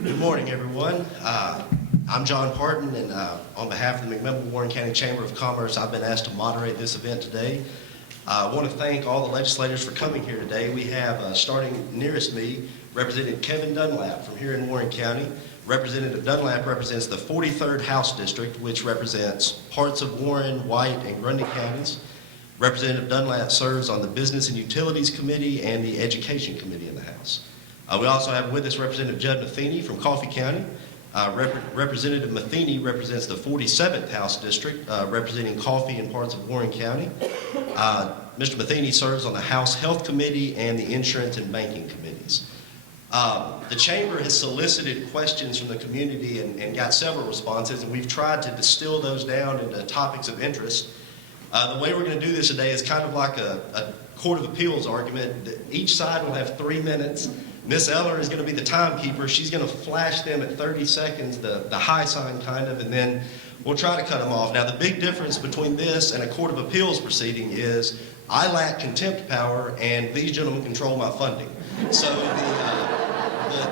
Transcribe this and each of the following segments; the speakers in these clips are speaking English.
Good morning, everyone. I'm John Parton, and on behalf of the McMinnville-Warren County Chamber of Commerce, I've been asked to moderate this event today. I want to thank all the legislators for coming here today. We have, starting nearest me, Representative Kevin Dunlap from here in Warren County. Representative Dunlap represents the 43rd House District, which represents parts of Warren, White, and Grundy counties. Representative Dunlap serves on the Business and Utilities Committee and the Education Committee in the House. We also have with us Representative Judd Matheny from Coffee County. Representative Matheny represents the 47th House District, representing Coffee and parts of Warren County. Mr. Matheny serves on the House Health Committee and the Insurance and Banking Committees. The Chamber has solicited questions from the community and got several responses, and we've tried to distill those down into topics of interest. The way we're going to do this today is kind of like a Court of Appeals argument. Each side will have 3 minutes. Ms. Eller is going to be the timekeeper. She's going to flash them at 30 seconds, the high sign kind of, and then we'll try to cut them off. Now, the big difference between this and a Court of Appeals proceeding is I lack contempt power, and these gentlemen control my funding. So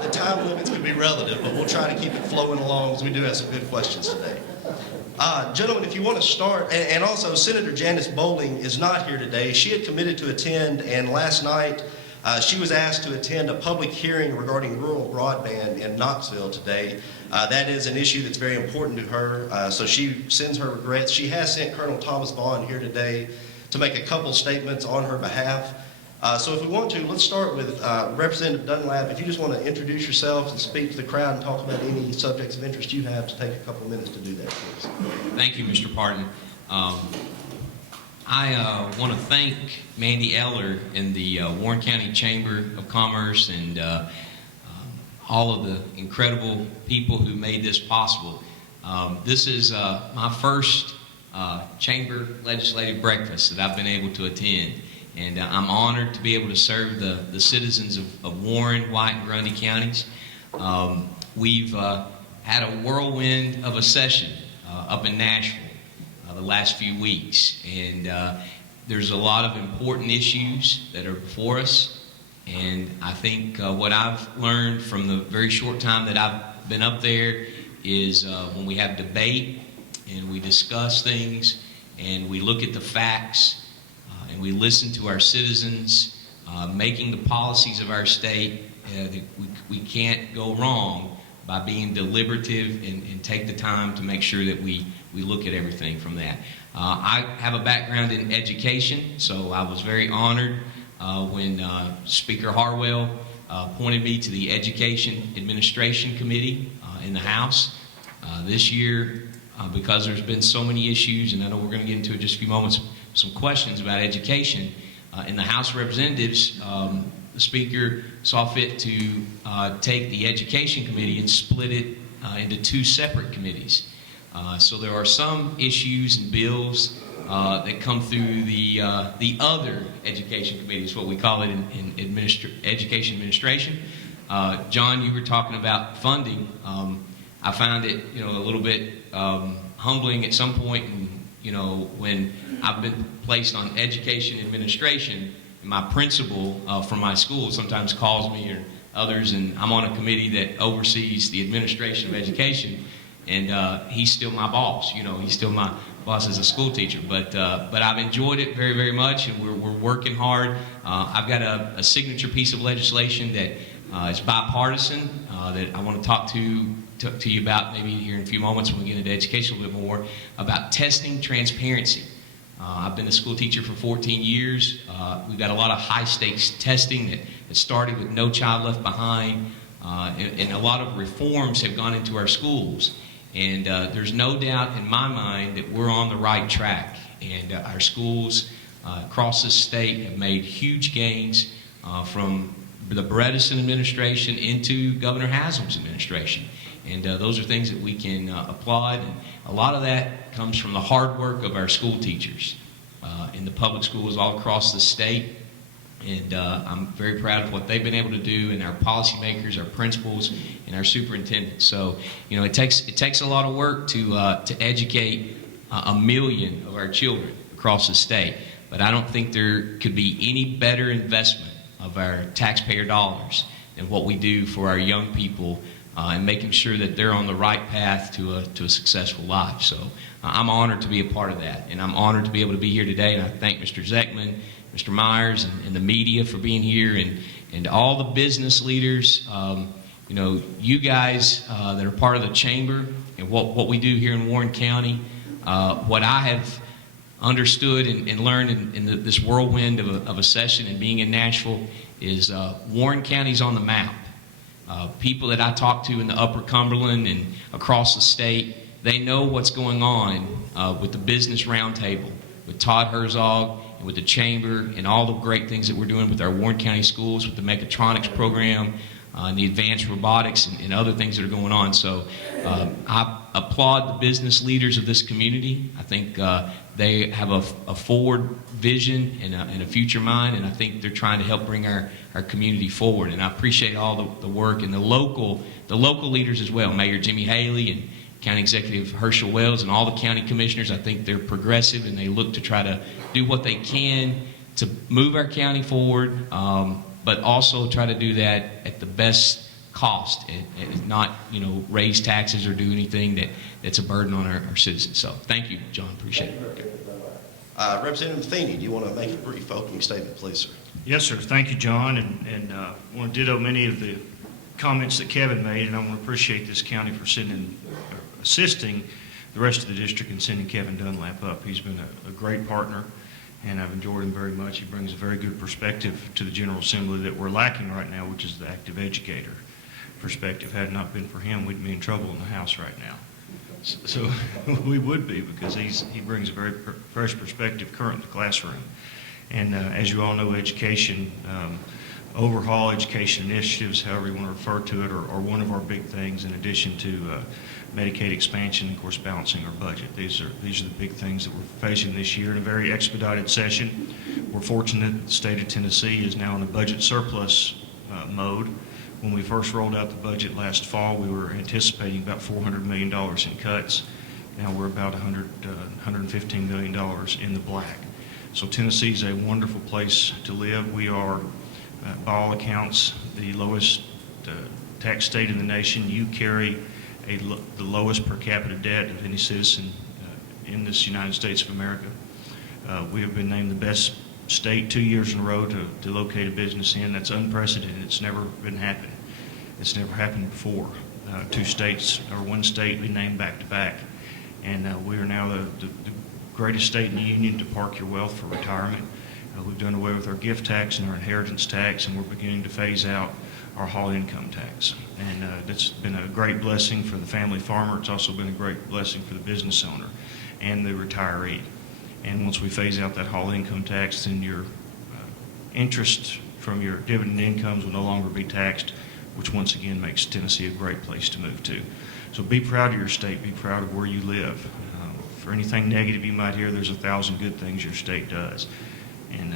the time limits can be relative, but we'll try to keep it flowing along because we do have some good questions today. Gentlemen, if you want to start, and also Senator Janice Bowling is not here today. She had committed to attend, and last night she was asked to attend a public hearing regarding rural broadband in Knoxville today. That is an issue that's very important to her, so she sends her regrets. She has sent Colonel Thomas Vaughn here today to make a couple statements on her behalf. So if we want to, let's start with Representative Dunlap. If you just want to introduce yourself and speak to the crowd and talk about any subjects of interest you have, to take a couple of minutes to do that, please. Thank you, Mr. Parton. I want to thank Mandy Eller and the Warren County Chamber of Commerce and all of the incredible people who made this possible. This is my first chamber legislative breakfast that I've been able to attend, and I'm honored to be able to serve the citizens of Warren, White, and Grundy counties. We've had a whirlwind of a session up in Nashville the last few weeks, and there's a lot of important issues that are before us, and I think what I've learned from the very short time that I've been up there is when we have debate and we discuss things and we look at the facts and we listen to our citizens making the policies of our state, we can't go wrong by being deliberative and take the time to make sure that we look at everything from that. I have a background in education, so I was very honored when Speaker Harwell appointed me to the Education Administration Committee in the House. This year, because there's been so many issues, and I know we're going to get into it in just a few moments, some questions about education, in the House of Representatives, the Speaker saw fit to take the Education Committee and split it into 2 separate committees. So there are some issues and bills that come through the other Education Committee, is what we call it in Education Administration. John, you were talking about funding. I found it, a little bit humbling at some point, and, when I've been placed on Education Administration, my principal from my school sometimes calls me or others, and I'm on a committee that oversees the administration of education, and he's still my boss. He's still my boss as a school teacher. But I've enjoyed it very, very much, and we're working hard. I've got a signature piece of legislation that is bipartisan that I want to talk to you about maybe here in a few moments when we get into education a little bit more, about testing transparency. I've been a school teacher for 14 years. We've got a lot of high-stakes testing that started with No Child Left Behind, and a lot of reforms have gone into our schools. And there's no doubt in my mind that we're on the right track. And our schools across the state have made huge gains from the Bredesen administration into Governor Haslam's administration. And those are things that we can applaud. And a lot of that comes from the hard work of our school teachers in the public schools all across the state. And I'm very proud of what they've been able to do, and our policymakers, our principals, and our superintendents. So, it takes a lot of work to educate 1 million of our children across the state. But I don't think there could be any better investment of our taxpayer dollars than what we do for our young people and making sure that they're on the right path to a successful life. So I'm honored to be a part of that, and I'm honored to be able to be here today. And I thank Mr. Zeckman, Mr. Myers, and the media for being here, and all the business leaders. You know, you guys that are part of the chamber and what we do here in Warren County. What I have understood and learned in this whirlwind of a session and being in Nashville is Warren County's on the map. People that I talk to in the Upper Cumberland and across the state, they know what's going on with the Business Roundtable, with Todd Herzog, and with the Chamber, and all the great things that we're doing with our Warren County schools, with the mechatronics program, and the advanced robotics, and other things that are going on. So I applaud the business leaders of this community. I think they have a forward vision and a future mind, and I think they're trying to help bring our community forward. And I appreciate all the work, and the local leaders as well, Mayor Jimmy Haley and County Executive Herschel Wells and all the county commissioners. I think they're progressive, and they look to try to do what they can to move our county forward, but also try to do that at the best cost and not, you know, raise taxes or do anything that's a burden on our citizens. So thank you, John. Appreciate it. Representative Matheny, do you want to make a brief opening statement, please, sir? Yes, sir. Thank you, John, and I want to ditto many of the comments that Kevin made, and I want to appreciate this county for assisting the rest of the district in sending Kevin Dunlap up. He's been a great partner, and I've enjoyed him very much. He brings a very good perspective to the General Assembly that we're lacking right now, which is the active educator perspective. Had it not been for him, we'd be in trouble in the House right now. So we would be, because he brings a very fresh perspective current to the classroom. And as you all know, education, overhaul education initiatives, however you want to refer to it, are one of our big things, in addition to Medicaid expansion, and of course balancing our budget. These are the big things that we're facing this year in a very expedited session. We're fortunate that the state of Tennessee is now in a budget surplus mode. When we first rolled out the budget last fall, we were anticipating about $400 million in cuts. Now we're about $115 million in the black. So Tennessee is a wonderful place to live. We are, by all accounts, the lowest tax state in the nation. You carry the lowest per capita debt of any citizen in this United States of America. We have been named the best state 2 years in a row to locate a business in. That's unprecedented. It's never been happened. It's never happened before. Two states, or one state, be named back to back. And we are now the greatest state in the union to park your wealth for retirement. We've done away with our gift tax and our inheritance tax, and we're beginning to phase out our hall income tax. And that's been a great blessing for the family farmer. It's also been a great blessing for the business owner and the retiree. And once we phase out that hall income tax, then your interest from your dividend incomes will no longer be taxed, which once again makes Tennessee a great place to move to. So be proud of your state, be proud of where you live. For anything negative you might hear, there's 1,000 good things your state does. And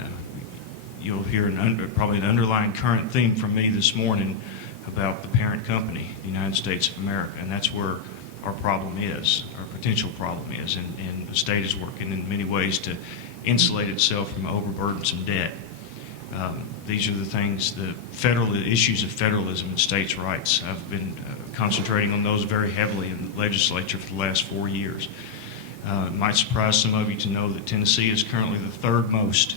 you'll hear probably an underlying current theme from me this morning about the parent company, the United States of America, and that's where our problem is, our potential problem is, and the state is working in many ways to insulate itself from overburdensome debt. These are the things, the issues of federalism and states' rights. I've been concentrating on those very heavily in the legislature for the last 4 years. It might surprise some of you to know that Tennessee is currently the third most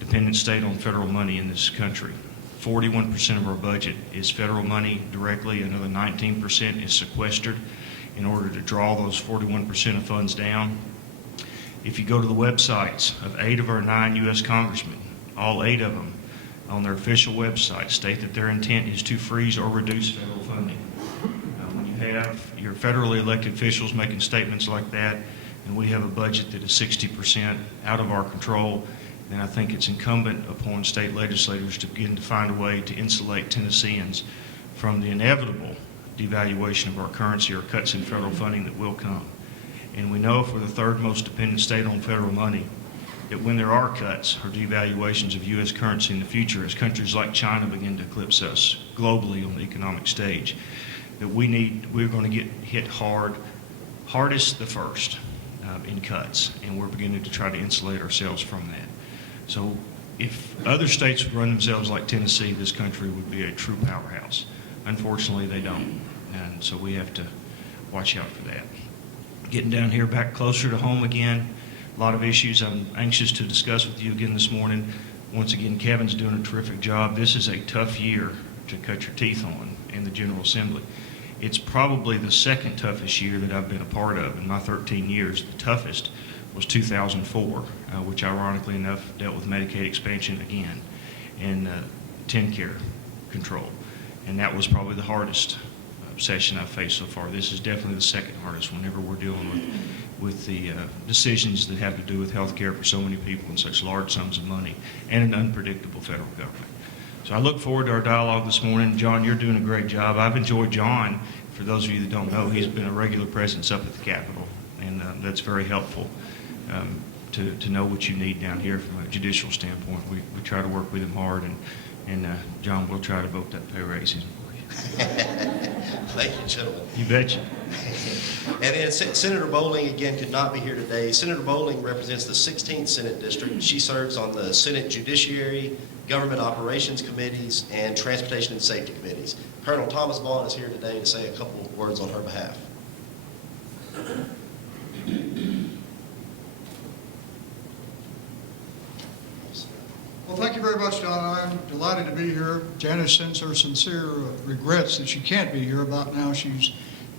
dependent state on federal money in this country. 41% of our budget is federal money directly, another 19% is sequestered in order to draw those 41% of funds down. If you go to the websites of 8 of our 9 U.S. congressmen, all 8 of them on their official website state that their intent is to freeze or reduce federal funding. When you have your federally elected officials making statements like that, and we have a budget that is 60% out of our control, then I think it's incumbent upon state legislators to begin to find a way to insulate Tennesseans from the inevitable devaluation of our currency or cuts in federal funding that will come. And we know if we're the third most dependent state on federal money, that when there are cuts or devaluations of U.S. currency in the future, as countries like China begin to eclipse us globally on the economic stage, that we're going to get hit hardest the first in cuts, and we're beginning to try to insulate ourselves from that. So if other states would run themselves like Tennessee, this country would be a true powerhouse. Unfortunately, they don't. and so we have to watch out for that. Getting down here back closer to home again, a lot of issues I'm anxious to discuss with you again this morning. Once again, Kevin's doing a terrific job. This is a tough year to cut your teeth on in the General Assembly. It's probably the second toughest year that I've been a part of in my 13 years. The toughest was 2004, which ironically enough dealt with Medicaid expansion again and TennCare control. And that was probably the hardest session I've faced so far. This is definitely the second hardest whenever we're dealing with the decisions that have to do with health care for so many people and such large sums of money and an unpredictable federal government. So I look forward to our dialogue this morning. John, you're doing a great job. I've enjoyed John. For those of you that don't know, he's been a regular presence up at the Capitol, and that's very helpful to know what you need down here from a judicial standpoint. We try to work with him hard, and John, we'll try to vote that pay raise in for you. Thank you, gentlemen. You betcha. And then Senator Bowling, again, could not be here today. Senator Bowling represents the 16th Senate District. She serves on the Senate Judiciary, Government Operations Committees, and Transportation and Safety Committees. Colonel Thomas Vaughn is here today to say a couple of words on her behalf. Well, thank you very much, John. I'm delighted to be here. Janice sends her sincere regrets that she can't be here. About now, she's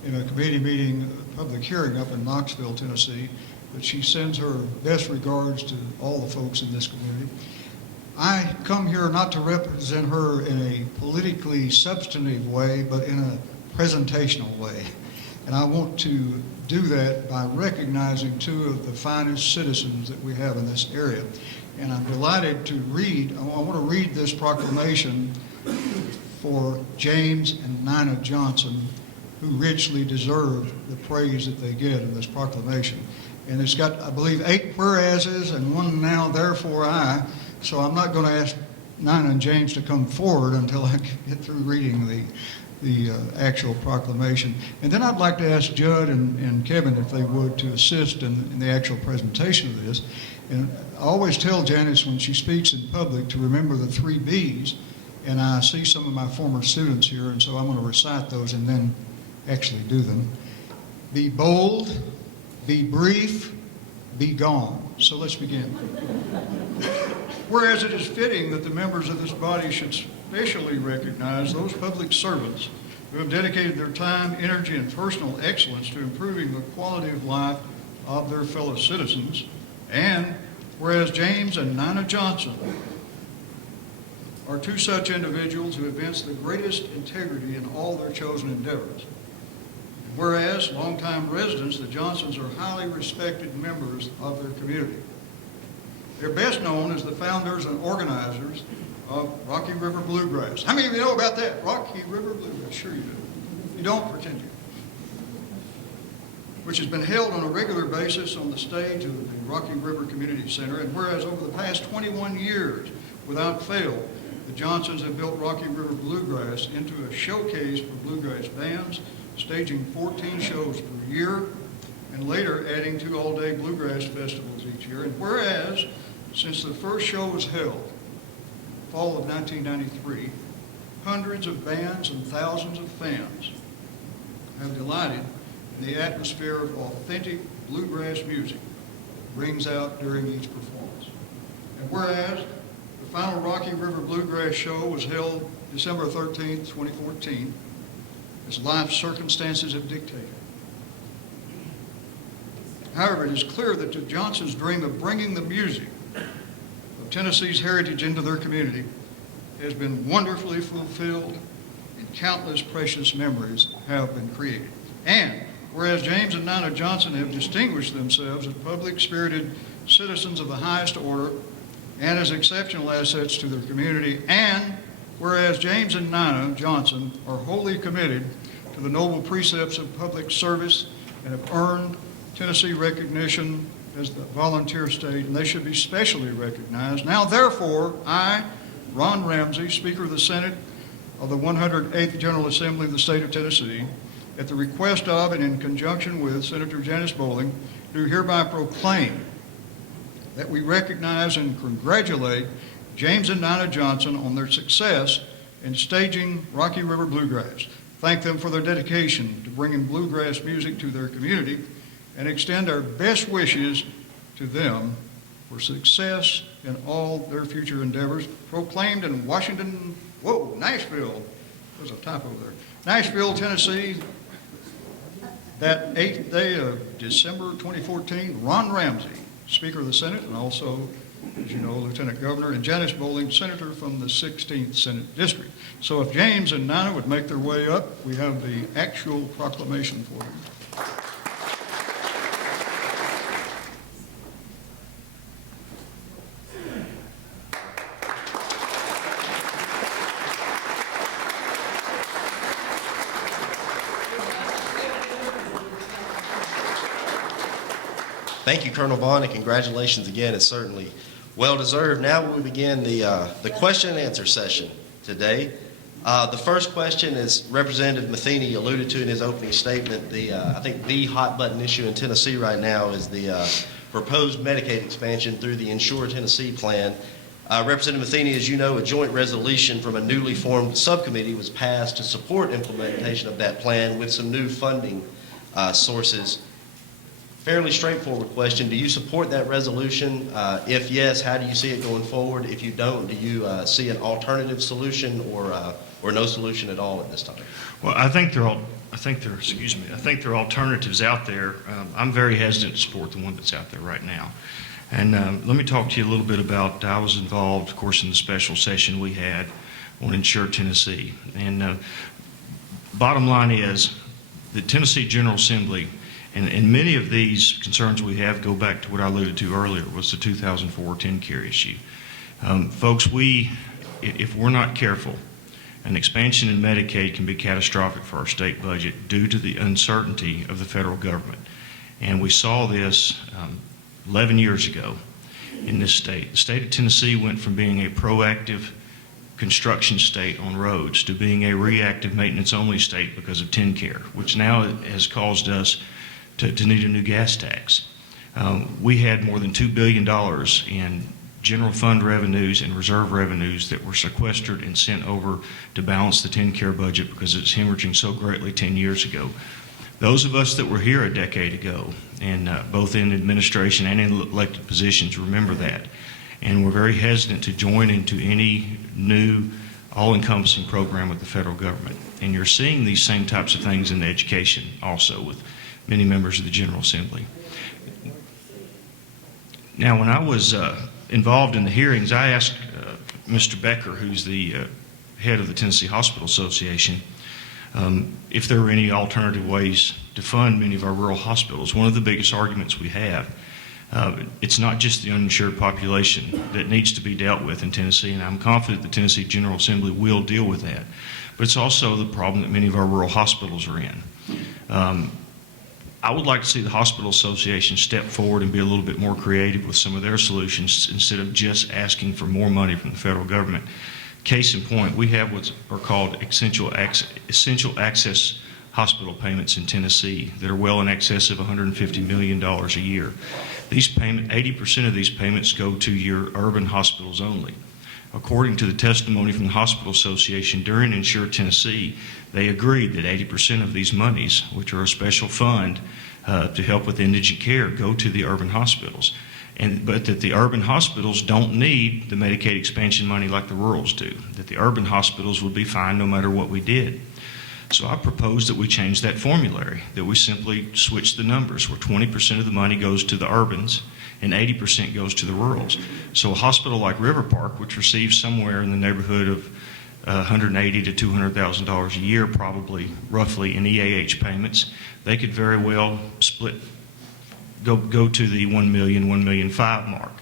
in a committee meeting, a public hearing up in Knoxville, Tennessee. But she sends her best regards to all the folks in this community. I come here not to represent her in a politically substantive way, but in a presentational way. And I want to do that by recognizing two of the finest citizens that we have in this area. And I'm delighted to read, I want to read this proclamation for James and Nina Johnson, who richly deserve the praise that they get in this proclamation. And it's got, I believe, 8 whereases and one now, therefore I. So I'm not going to ask Nina and James to come forward until I get through reading the actual proclamation. And then I'd like to ask Judd and Kevin, if they would, to assist in the actual presentation of this. And I always tell Janice when she speaks in public to remember the 3 B's, and I see some of my former students here, and so I'm going to recite those and then actually do them. Be bold, be brief, be gone. So let's begin. Whereas it is fitting that the members of this body should specially recognize those public servants who have dedicated their time, energy, and personal excellence to improving the quality of life of their fellow citizens, and whereas James and Nina Johnson are 2 such individuals who evince the greatest integrity in all their chosen endeavors. Whereas longtime residents, the Johnsons are highly respected members of their community. They're best known as the founders and organizers of Rocky River Bluegrass. How many of you know about that? Rocky River Bluegrass, sure you do. You don't, pretend you. Which has been held on a regular basis on the stage of the Rocky River Community Center. And whereas over the past 21 years, without fail, the Johnsons have built Rocky River Bluegrass into a showcase for bluegrass bands, staging 14 shows per year, and later adding 2 all-day bluegrass festivals each year. And whereas, since the first show was held, fall of 1993, hundreds of bands and thousands of fans have delighted in the atmosphere of authentic bluegrass music brings out during each performance. And whereas the final Rocky River Bluegrass show was held December 13th, 2014, as life circumstances have dictated. However, it is clear that the Johnsons' dream of bringing the music of Tennessee's heritage into their community has been wonderfully fulfilled, and countless precious memories have been created. And whereas James and Nina Johnson have distinguished themselves as public-spirited citizens of the highest order and as exceptional assets to their community, and whereas James and Nina Johnson are wholly committed to the noble precepts of public service and have earned Tennessee recognition as the volunteer state, and they should be specially recognized. Now, therefore, I, Ron Ramsey, Speaker of the Senate of the 108th General Assembly of the state of Tennessee, at the request of and in conjunction with Senator Janice Bowling, do hereby proclaim that we recognize and congratulate James and Nina Johnson on their success in staging Rocky River Bluegrass. thank them for their dedication to bringing bluegrass music to their community, and extend our best wishes to them for success in all their future endeavors. Proclaimed in Nashville, there's a typo there, Nashville, Tennessee, that 8th day of December 2014, Ron Ramsey, Speaker of the Senate, and also, as you know, Lieutenant Governor, and Janice Bowling, Senator from the 16th Senate District. So if James and Nana would make their way up, we have the actual proclamation for them. Thank you, Colonel Vaughn, and congratulations again. It's certainly well-deserved. Now we begin the question and answer session today. The first question is Representative Matheny alluded to in his opening statement. I think the hot button issue in Tennessee right now is the proposed Medicaid expansion through the Insure Tennessee plan. Representative Matheny, as you know, a joint resolution from a newly formed subcommittee was passed to support implementation of that plan with some new funding sources. Fairly straightforward question. Do you support that resolution? If yes, how do you see it going forward? If you don't, do you see an alternative solution or no solution at all at this time? Well, I think there are alternatives out there. I'm very hesitant to support the one that's out there right now. And let me talk to you a little bit about, I was involved, of course, in the special session we had on Insure Tennessee. And bottom line is, the Tennessee General Assembly, and many of these concerns we have go back to what I alluded to earlier, was the 2004 TennCare issue. Folks, if we're not careful, an expansion in Medicaid can be catastrophic for our state budget due to the uncertainty of the federal government. And we saw this 11 years ago in this state. The state of Tennessee went from being a proactive construction state on roads to being a reactive maintenance-only state because of TennCare, which now has caused us to need a new gas tax. We had more than $2 billion in general fund revenues and reserve revenues that were sequestered and sent over to balance the TennCare budget because it's hemorrhaging so greatly 10 years ago. Those of us that were here a decade ago, and both in administration and in elected positions, remember that. And we're very hesitant to join into any new all-encompassing program with the federal government. And you're seeing these same types of things in education also with many members of the General Assembly. Now, when I was involved in the hearings, I asked Mr. Becker, who's the head of the Tennessee Hospital Association, if there were any alternative ways to fund many of our rural hospitals. One of the biggest arguments we have, it's not just the uninsured population that needs to be dealt with in Tennessee, and I'm confident the Tennessee General Assembly will deal with that, but it's also the problem that many of our rural hospitals are in. I would like to see the Hospital Association step forward and be a little bit more creative with some of their solutions instead of just asking for more money from the federal government. Case in point, we have what are called essential access hospital payments in Tennessee that are well in excess of $150 million a year. These 80% of these payments go to your urban hospitals only. According to the testimony from the Hospital Association during Insure Tennessee, they agreed that 80% of these monies, which are a special fund to help with indigent care, go to the urban hospitals. But that the urban hospitals don't need the Medicaid expansion money like the rurals do, that the urban hospitals would be fine no matter what we did. So I proposed that we change that formulary, that we simply switch the numbers where 20% of the money goes to the urbans and 80% goes to the rurals. So a hospital like River Park, which receives somewhere in the neighborhood of $180,000 to $200,000 a year, probably roughly in EAH payments, they could very well go to the $1 million, $1.5 million mark.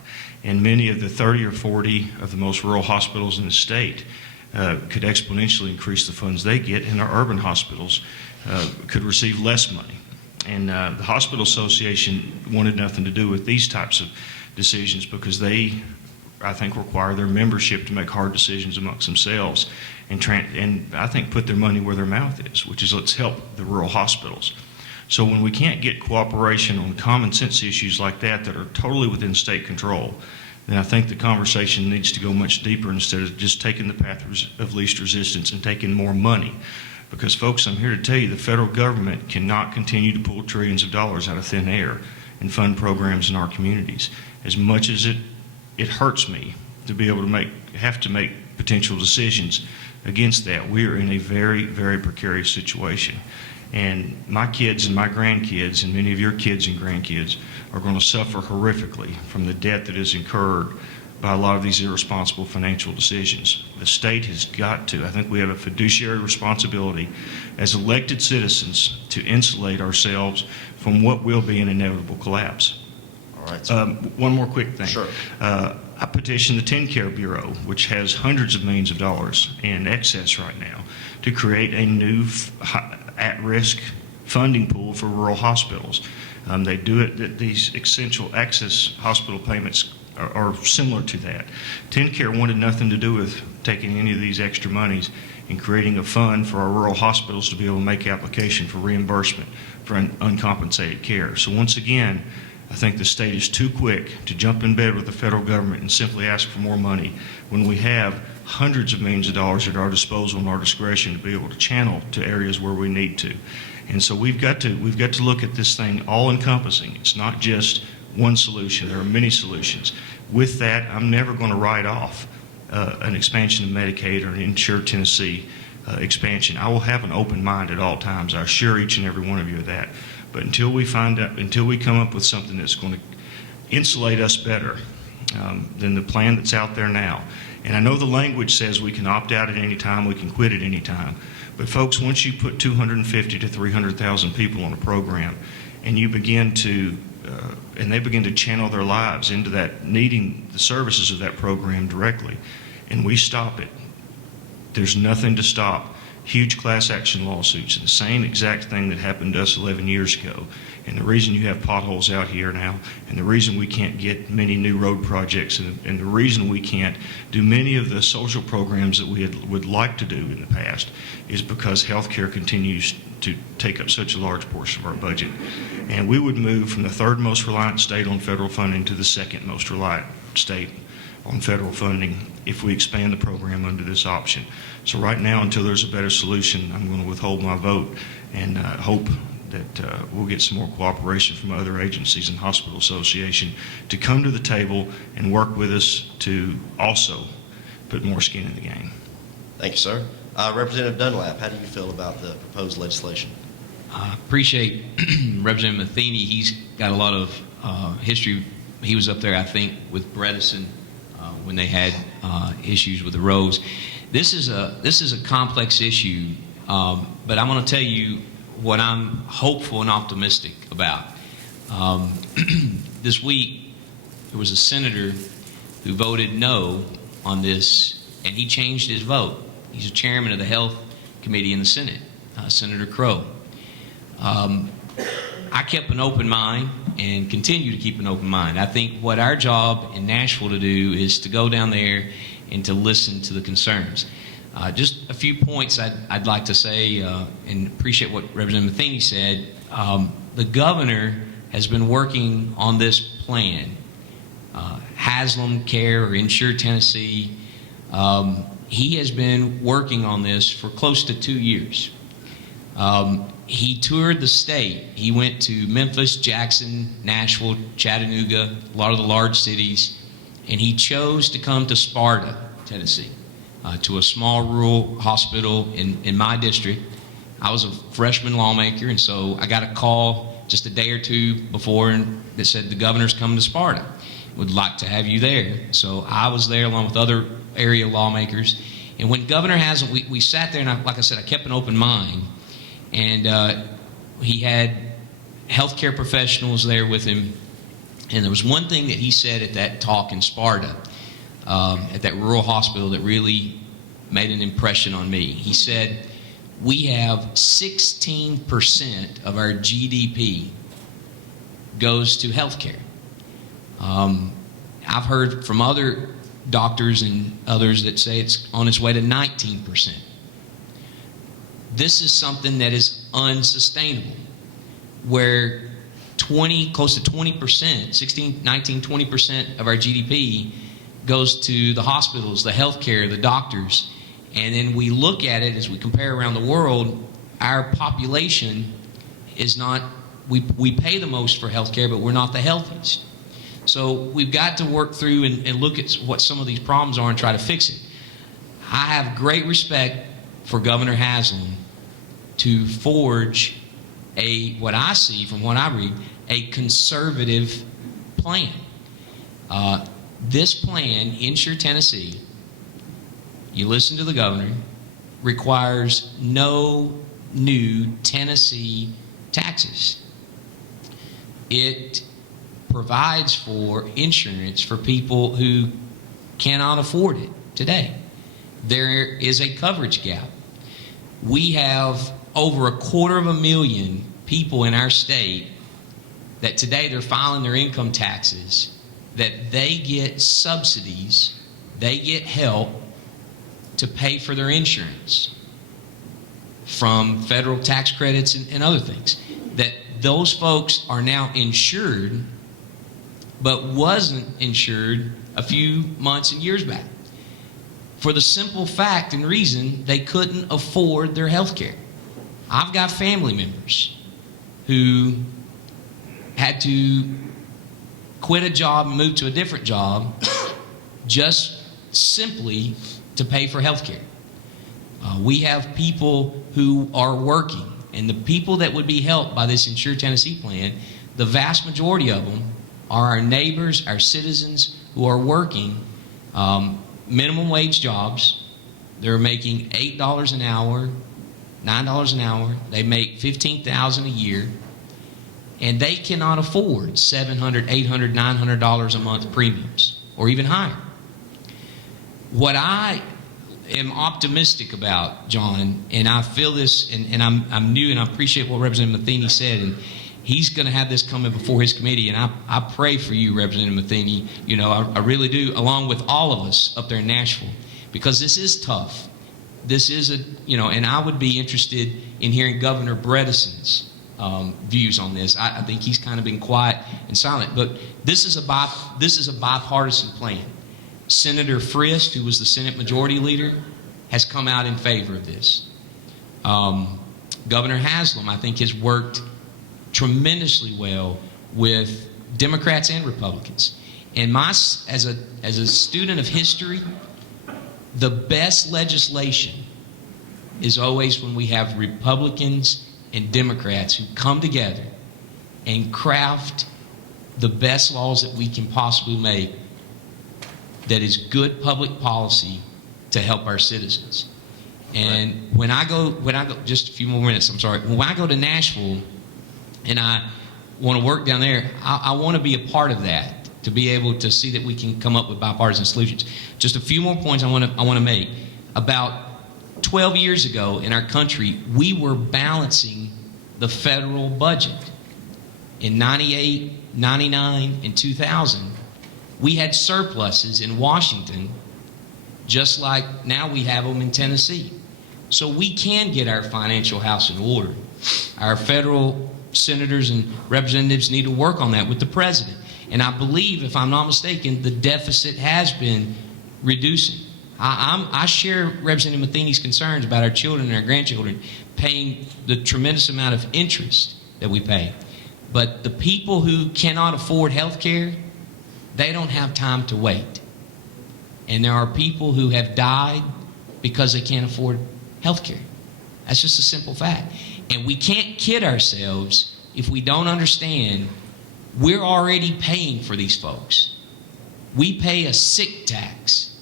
And many of the 30 or 40 of the most rural hospitals in the state could exponentially increase the funds they get, and our urban hospitals could receive less money. And the Hospital Association wanted nothing to do with these types of decisions because they, I think, require their membership to make hard decisions amongst themselves and I think put their money where their mouth is, which is let's help the rural hospitals. So when we can't get cooperation on common sense issues like that are totally within state control, then I think the conversation needs to go much deeper instead of just taking the path of least resistance and taking more money Because, folks, I'm here to tell you the federal government cannot continue to pull trillions of dollars out of thin air and fund programs in our communities. As much as it hurts me to be able to have to make potential decisions against that, we are in a very, very precarious situation. And my kids and my grandkids and many of your kids and grandkids are going to suffer horrifically from the debt that is incurred by a lot of these irresponsible financial decisions. The state has got to, I think we have a fiduciary responsibility as elected citizens to insulate ourselves from what will be an inevitable collapse. All right, sir. One more quick thing. Sure. I petitioned the TennCare Bureau, which has hundreds of millions of dollars in excess right now, to create a new at-risk funding pool for rural hospitals. They do it, these essential access hospital payments are similar to that. TennCare wanted nothing to do with taking any of these extra monies and creating a fund for our rural hospitals to be able to make application for reimbursement for uncompensated care. So once again, I think the state is too quick to jump in bed with the federal government and simply ask for more money when we have hundreds of millions of dollars at our disposal and our discretion to be able to channel to areas where we need to. And so we've got to look at this thing all encompassing. It's not just one solution. There are many solutions. With that, I'm never going to write off an expansion of Medicaid or an Insure Tennessee expansion. I will have an open mind at all times. I assure each and every one of you of that. But until we come up with something that's going to insulate us better than the plan that's out there now. And I know the language says we can opt out at any time, we can quit at any time. But folks, once you put 250 to 300,000 people on a program, and you begin to and they begin to channel their lives into that, needing the services of that program directly, and we stop it, there's nothing to stop huge class action lawsuits, and the same exact thing that happened to us 11 years ago. And the reason you have potholes out here now, and the reason we can't get many new road projects, and the reason we can't do many of the social programs that we would like to do in the past, is because healthcare continues to take up such a large portion of our budget. And we would move from the third most reliant state on federal funding to the second most reliant state on federal funding if we expand the program under this option. So right now, until there's a better solution, I'm going to withhold my vote and hope that we'll get some more cooperation from other agencies and hospital association to come to the table and work with us to also put more skin in the game. Thank you, sir. Representative Dunlap, how do you feel about the proposed legislation? I appreciate Representative Matheny. He's got a lot of history. He was up there, I think, with Bredesen when they had issues with the roads. This is a complex issue, but I'm going to tell you what I'm hopeful and optimistic about. This week, there was a senator who voted no on this, and he changed his vote. He's a chairman of the Health Committee in the Senate, Senator Crow. I kept an open mind and continue to keep an open mind. I think what our job in Nashville to do is to go down there and to listen to the concerns. Just a few points I'd like to say, and appreciate what Representative Matheny said. The governor has been working on this plan, Haslam Care or Insure Tennessee. He has been working on this for close to 2 years. He toured the state. He went to Memphis, Jackson, Nashville, Chattanooga, a lot of the large cities, and he chose to come to Sparta, Tennessee, to a small rural hospital in my district. I was a freshman lawmaker, and so I got a call just a day or two before that said the governor's coming to Sparta. Would like to have you there. So I was there along with other area lawmakers. And when Governor Haslam, we sat there, and like I said, I kept an open mind. And he had healthcare professionals there with him. And there was one thing that he said at that talk in Sparta, at that rural hospital, that really made an impression on me. He said, we have 16% of our GDP goes to healthcare. I've heard from other doctors and others that say it's on its way to 19%. This is something that is unsustainable, where close to 20%, 16, 19, 20% of our GDP goes to the hospitals, the healthcare, the doctors, And then we look at it as we compare around the world, our population is not, we pay the most for health care, but we're not the healthiest. So we've got to work through and look at what some of these problems are and try to fix it. I have great respect for Governor Haslam to forge what I see from what I read, a conservative plan. This plan, Insure Tennessee, you listen to the governor, requires no new Tennessee taxes. It provides for insurance for people who cannot afford it today. There is a coverage gap. We have over 250,000 people in our state that today they're filing their income taxes, that they get subsidies, they get help to pay for their insurance from federal tax credits and other things. That those folks are now insured, but wasn't insured a few months and years back, for the simple fact and reason they couldn't afford their health care. I've got family members who had to quit a job and move to a different job just simply to pay for health care. We have people who are working, and the people that would be helped by this Insure Tennessee plan, the vast majority of them are our neighbors, our citizens who are working minimum wage jobs. They're making $8 an hour, $9 an hour. They make $15,000 a year, and they cannot afford $700, $800, $900 a month premiums, or even higher. What I am optimistic about, John, and I feel this, and I'm new, and I appreciate what Representative Matheny said, and he's going to have this coming before his committee, and I pray for you, Representative Matheny. You know, I really do, along with all of us up there in Nashville, because this is tough. This is and I would be interested in hearing Governor Bredesen's views on this. I think he's kind of been quiet and silent, but this is a bipartisan plan. Senator Frist, who was the Senate Majority Leader, has come out in favor of this. Governor Haslam, I think, has worked tremendously well with Democrats and Republicans. And as a student of history, the best legislation is always when we have Republicans and Democrats who come together and craft the best laws that we can possibly make that is good public policy to help our citizens. And when I go, just a few more minutes, I'm sorry. When I go to Nashville and I want to work down there, I want to be a part of that, to be able to see that we can come up with bipartisan solutions. Just a few more points I want to make. About 12 years ago in our country, we were balancing the federal budget. In 98, 99, and 2000, we had surpluses in Washington, just like now we have them in Tennessee. So we can get our financial house in order. Our federal senators and representatives need to work on that with the president. And I believe, if I'm not mistaken, the deficit has been reducing. I share Representative Matheny's concerns about our children and our grandchildren paying the tremendous amount of interest that we pay. But the people who cannot afford health care, they don't have time to wait. And there are people who have died because they can't afford health care. That's just a simple fact. And we can't kid ourselves if we don't understand we're already paying for these folks. We pay a sick tax.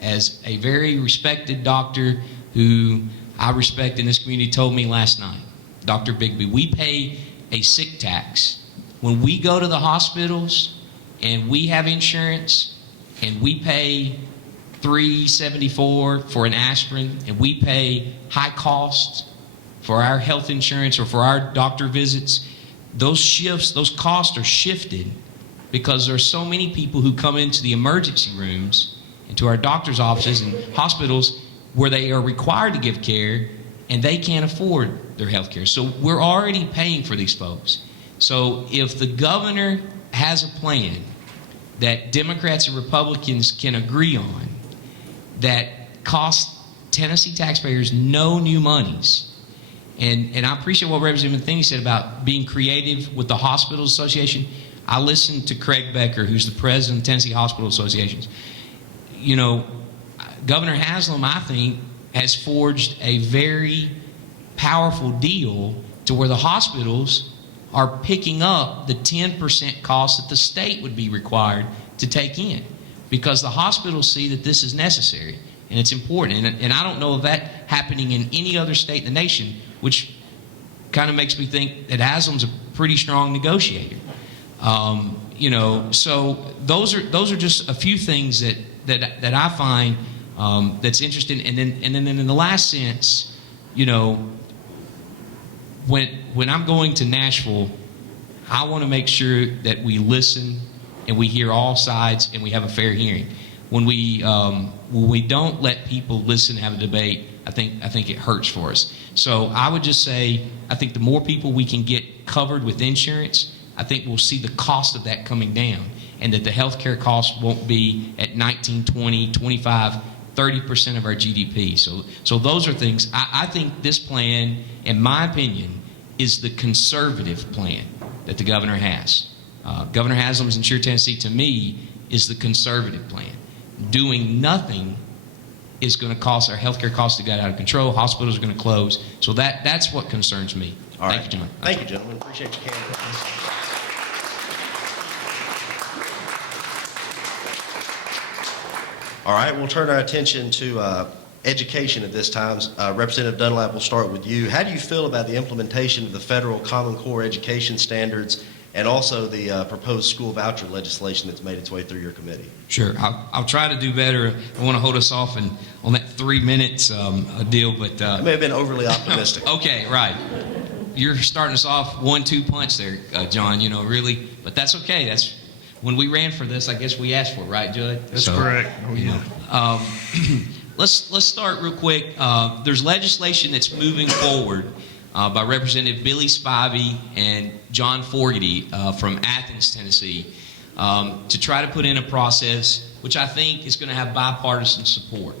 As a very respected doctor who I respect in this community told me last night, Dr. Bigby, we pay a sick tax. When we go to the hospitals and we have insurance and we pay $3.74 for an aspirin, and we pay high costs for our health insurance or for our doctor visits, those costs are shifted because there are so many people who come into the emergency rooms and to our doctor's offices and hospitals where they are required to give care and they can't afford their health care. So we're already paying for these folks. So if the governor has a plan that Democrats and Republicans can agree on that costs Tennessee taxpayers no new monies. And I appreciate what Representative Matheny said about being creative with the Hospitals Association. I listened to Craig Becker, who's the president of Tennessee Hospital Associations. You know, Governor Haslam, I think, has forged a very powerful deal to where the hospitals are picking up the 10% cost that the state would be required to take in, because the hospitals see that this is necessary and it's important. And I don't know of that happening in any other state in the nation, which kind of makes me think that Haslam's a pretty strong negotiator. You know, so those are just a few things that I find that's interesting. And then in the last sense, you know, when I'm going to Nashville, I want to make sure that we listen and we hear all sides and we have a fair hearing. When we don't let people listen, have a debate, I think it hurts for us. So I would just say, I think the more people we can get covered with insurance, I think we'll see the cost of that coming down, and that the health care cost won't be at 19, 20, 25, 30% of our GDP. So those are things. I think this plan, in my opinion, is the conservative plan that the governor has. Governor Haslam's Insure Tennessee, to me, is the conservative plan. Doing nothing is going to cause our healthcare costs to get out of control. Hospitals are going to close. So that's what concerns me. All right. Thank you, John. Thank you, gentlemen. Appreciate your candor. All right, we'll turn our attention to education at this time. Representative Dunlap, we'll start with you. How do you feel about the implementation of the federal Common Core education standards and also the proposed school voucher legislation that's made its way through your committee? Sure. I'll try to do better. I want to hold us off on that 3 minutes deal, but I may have been overly optimistic. okay, right. You're starting us off 1-2 punch there, John. You know, really, but that's okay. That's when we ran for this. I guess we asked for it, right, Judd? That's correct. Oh, yeah. Let's start real quick. There's legislation that's moving forward by Representative Billy Spivey and John Fogarty from Athens, Tennessee, to try to put in a process which I think is going to have bipartisan support.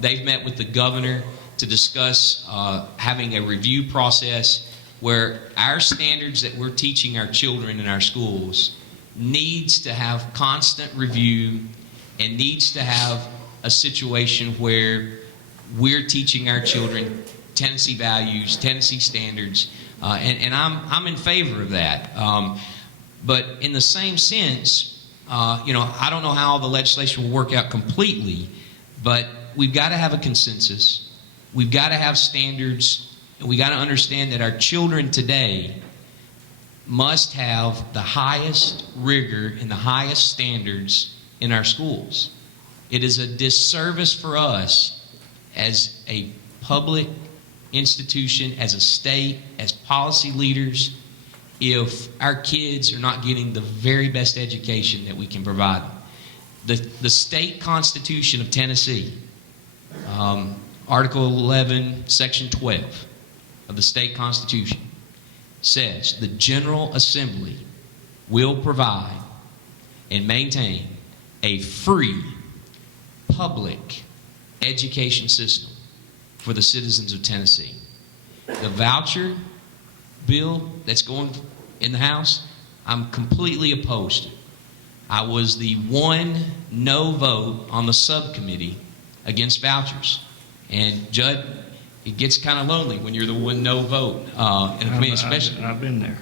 They've met with the governor to discuss having a review process where our standards that we're teaching our children in our schools needs to have constant review and needs to have a situation where we're teaching our children Tennessee values, Tennessee standards, and I'm in favor of that. But in the same sense, you know, I don't know how the legislation will work out completely, but we've got to have a consensus. We've got to have standards, and we got to understand that our children today must have the highest rigor and the highest standards in our schools. It is a disservice for us as a public institution, as a state, as policy leaders, if our kids are not getting the very best education that we can provide them. The state constitution of Tennessee, Article 11, Section 12 of the state constitution, says the General Assembly will provide and maintain a free public education system for the citizens of Tennessee. The voucher bill that's going in the House, I'm completely opposed to. I was the one no vote on the subcommittee against vouchers. And Judd, it gets kind of lonely when you're the one no vote in a committee, especially. I've been there.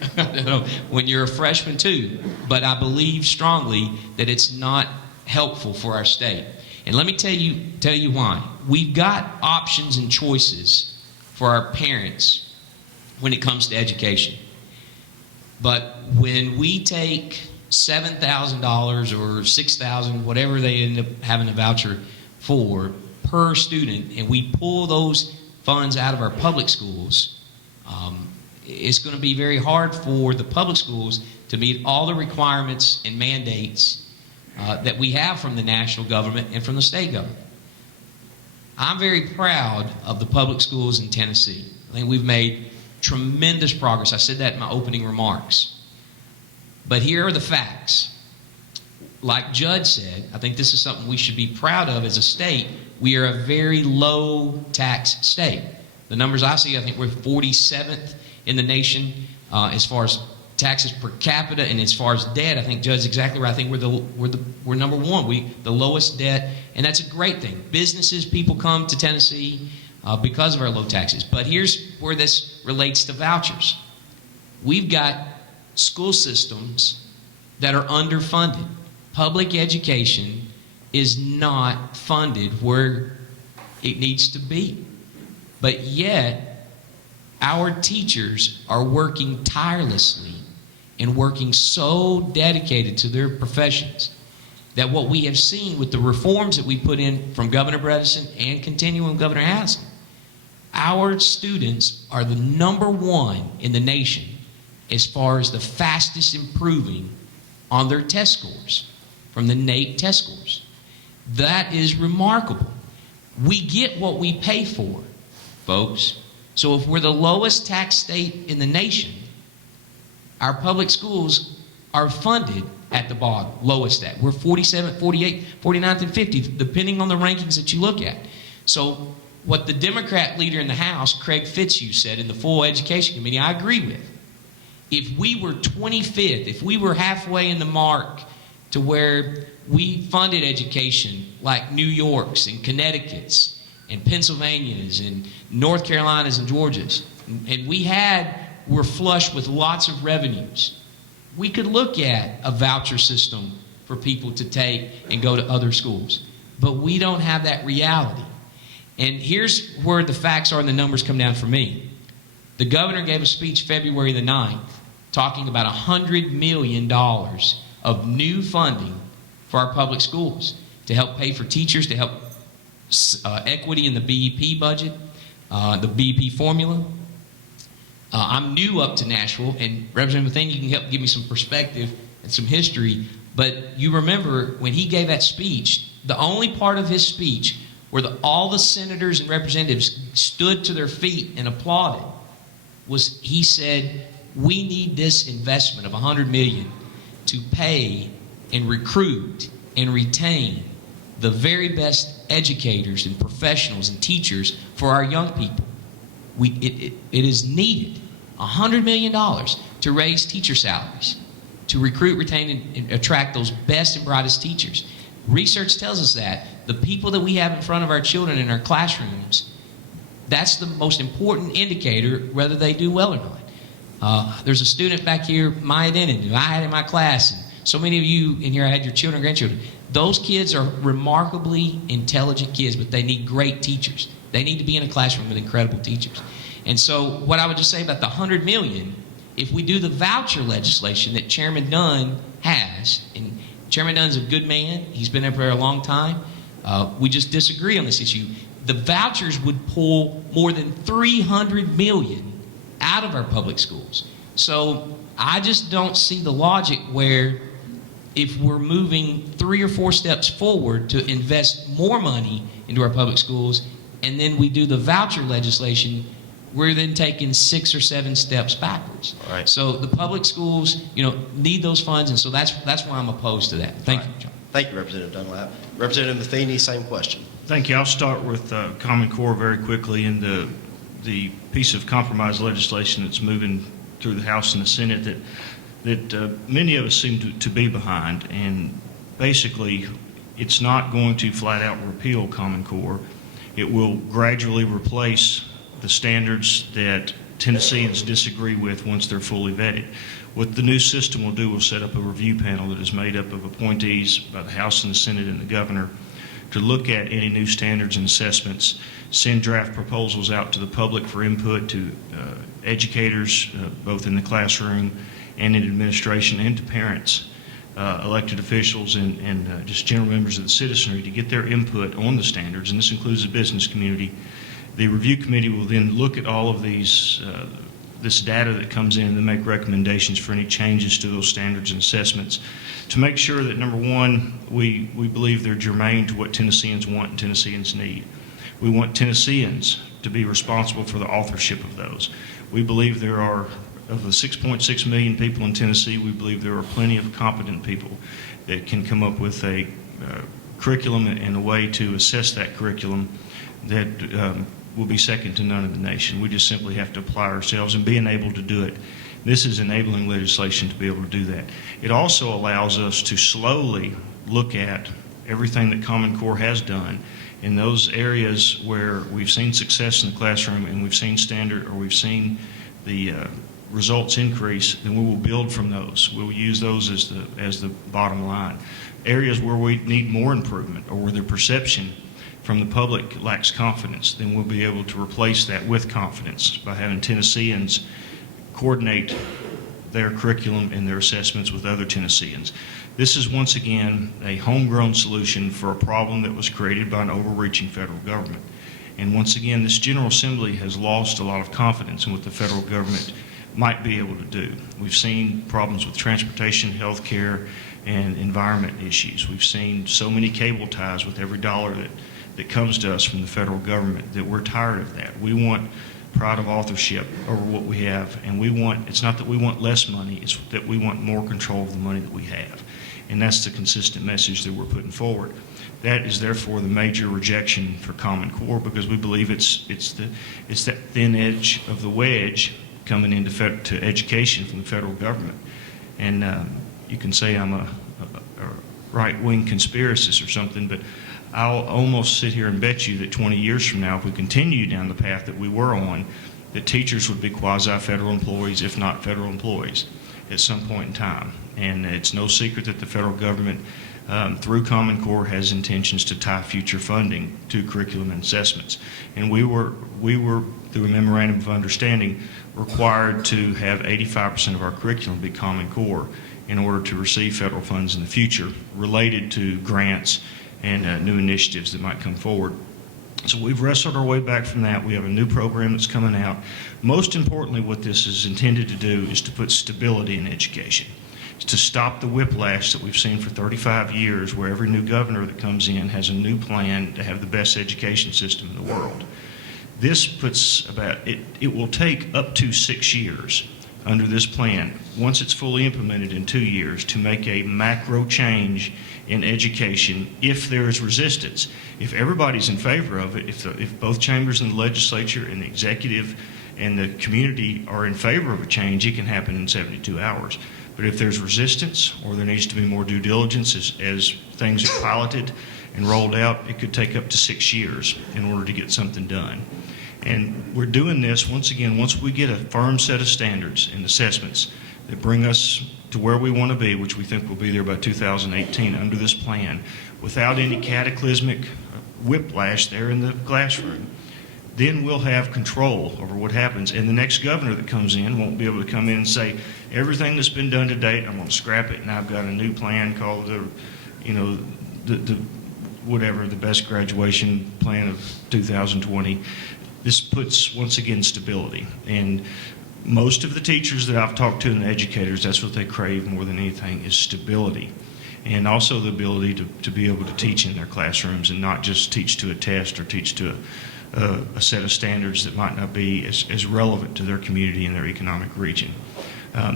When you're a freshman too. But I believe strongly that it's not helpful for our state. And let me tell you why. We've got options and choices for our parents when it comes to education. But when we take $7,000 or $6,000, whatever they end up having a voucher for per student, and we pull those funds out of our public schools, it's going to be very hard for the public schools to meet all the requirements and mandates that we have from the national government and from the state government. I'm very proud of the public schools in Tennessee. I think we've made tremendous progress. I said that in my opening remarks. But here are the facts. like Judd said, I think this is something we should be proud of as a state. We are a very low tax state. The numbers I see, I think we're 47th in the nation as far as taxes per capita, and as far as debt, I think Judd's exactly right. I think we're number one. The lowest debt, and that's a great thing. Businesses, people come to Tennessee because of our low taxes. But here's where this relates to vouchers. We've got school systems that are underfunded. Public education is not funded where it needs to be. But yet, our teachers are working tirelessly and working so dedicated to their professions that what we have seen with the reforms that we put in from Governor Bredesen and continuing Governor Haslett, our students are the number one in the nation as far as the fastest improving on their test scores from the NAEP test scores. That is remarkable. We get what we pay for, folks. So if we're the lowest tax state in the nation, our public schools are funded at the bottom, lowest at. We're 47th, 48th, 49th, and 50th, depending on the rankings that you look at. So what the Democrat leader in the House, Craig Fitzhugh, said in the full education committee, I agree with. If we were 25th, if we were halfway in the mark to where we funded education like New York's and Connecticut's and Pennsylvania's and North Carolina's and Georgia's, and we're flush with lots of revenues, we could look at a voucher system for people to take and go to other schools. But we don't have that reality. And here's where the facts are and the numbers come down for me. The governor gave a speech February the 9th talking about $100 million of new funding for our public schools to help pay for teachers, to help equity in the BEP budget, the BEP formula. I'm new up to Nashville, and Representative Matheny, you can help give me some perspective and some history, but you remember when he gave that speech, the only part of his speech where all the senators and representatives stood to their feet and applauded was he said, we need this investment of $100 million to pay and recruit and retain the very best educators and professionals and teachers for our young people. It is needed. $100 million to raise teacher salaries, to recruit, retain, and attract those best and brightest teachers. Research tells us that the people that we have in front of our children in our classrooms, that's the most important indicator whether they do well or not. There's a student back here, Maya Denon, who I had in my class, and so many of you in here, I had your children and grandchildren. Those kids are remarkably intelligent kids, but they need great teachers. They need to be in a classroom with incredible teachers. And so what I would just say about the $100 million, if we do the voucher legislation that Chairman Dunn has, and Chairman Dunn's a good man, he's been up there a long time, we just disagree on this issue. The vouchers would pull more than $300 million out of our public schools. So I just don't see the logic where if we're moving 3 or 4 steps forward to invest more money into our public schools, and then we do the voucher legislation, we're then taking 6 or 7 steps backwards. All right. So the public schools, need those funds, and so that's why I'm opposed to that. Thank you, John. Thank you, Representative Dunlap. Representative Matheny, same question. Thank you. I'll start with Common Core very quickly. And the piece of compromise legislation that's moving through the House and the Senate that many of us seem to be behind. And basically, it's not going to flat out repeal Common Core. It will gradually replace the standards that Tennesseans disagree with once they're fully vetted. What the new system will do will set up a review panel that is made up of appointees by the House and the Senate and the governor to look at any new standards and assessments, send draft proposals out to the public for input, to educators, both in the classroom and in administration, and to parents, elected officials, and just general members of the citizenry to get their input on the standards, and this includes the business community. The review committee will then look at all of these, this data that comes in and then make recommendations for any changes to those standards and assessments to make sure that, number one, we believe they're germane to what Tennesseans want and Tennesseans need. We want Tennesseans to be responsible for the authorship of those. We believe there are, of the 6.6 million people in Tennessee, we believe there are plenty of competent people that can come up with a curriculum and a way to assess that curriculum that will be second to none in the nation. We just simply have to apply ourselves and being able to do it. This is enabling legislation to be able to do that. It also allows us to slowly look at everything that Common Core has done in those areas where we've seen success in the classroom and we've seen standard or we've seen the results increase, then we will build from those. We'll use those as the bottom line. Areas where we need more improvement or where the perception from the public lacks confidence, then we'll be able to replace that with confidence by having Tennesseans coordinate their curriculum and their assessments with other Tennesseans. This is once again a homegrown solution for a problem that was created by an overreaching federal government. And once again, this General Assembly has lost a lot of confidence in what the federal government might be able to do. We've seen problems with transportation, health care, and environment issues. We've seen so many cable ties with every dollar that comes to us from the federal government that we're tired of that. We want pride of authorship over what we have, and it's not that we want less money, it's that we want more control of the money that we have. And that's the consistent message that we're putting forward. That is therefore the major rejection for Common Core, because we believe it's that thin edge of the wedge coming into education from the federal government. And you can say I'm a right-wing conspiracist or something, but I'll almost sit here and bet you that 20 years from now, if we continue down the path that we were on, that teachers would be quasi-federal employees, if not federal employees, at some point in time. And it's no secret that the federal government, through Common Core, has intentions to tie future funding to curriculum and assessments. And we were, through a memorandum of understanding, required to have 85% of our curriculum be Common Core in order to receive federal funds in the future related to grants and new initiatives that might come forward. So we've wrestled our way back from that. We have a new program that's coming out. Most importantly, what this is intended to do is to put stability in education. It's to stop the whiplash that we've seen for 35 years, where every new governor that comes in has a new plan to have the best education system in the world. This puts it will take up to 6 years under this plan, once it's fully implemented in 2 years, to make a macro change in education if there is resistance. If everybody's in favor of it, if both chambers in the legislature and the executive and the community are in favor of a change, it can happen in 72 hours. But if there's resistance or there needs to be more due diligence as things are piloted and rolled out, it could take up to 6 years in order to get something done. And we're doing this, once again, once we get a firm set of standards and assessments that bring us to where we want to be, which we think will be there by 2018 under this plan, without any cataclysmic whiplash there in the classroom, then we'll have control over what happens. And the next governor that comes in won't be able to come in and say, everything that's been done to date, I'm going to scrap it, and I've got a new plan called the best graduation plan of 2020. This puts, once again, stability. And most of the teachers that I've talked to and the educators, that's what they crave more than anything, is stability. And also the ability to be able to teach in their classrooms and not just teach to a test or teach to a set of standards that might not be as relevant to their community and their economic region.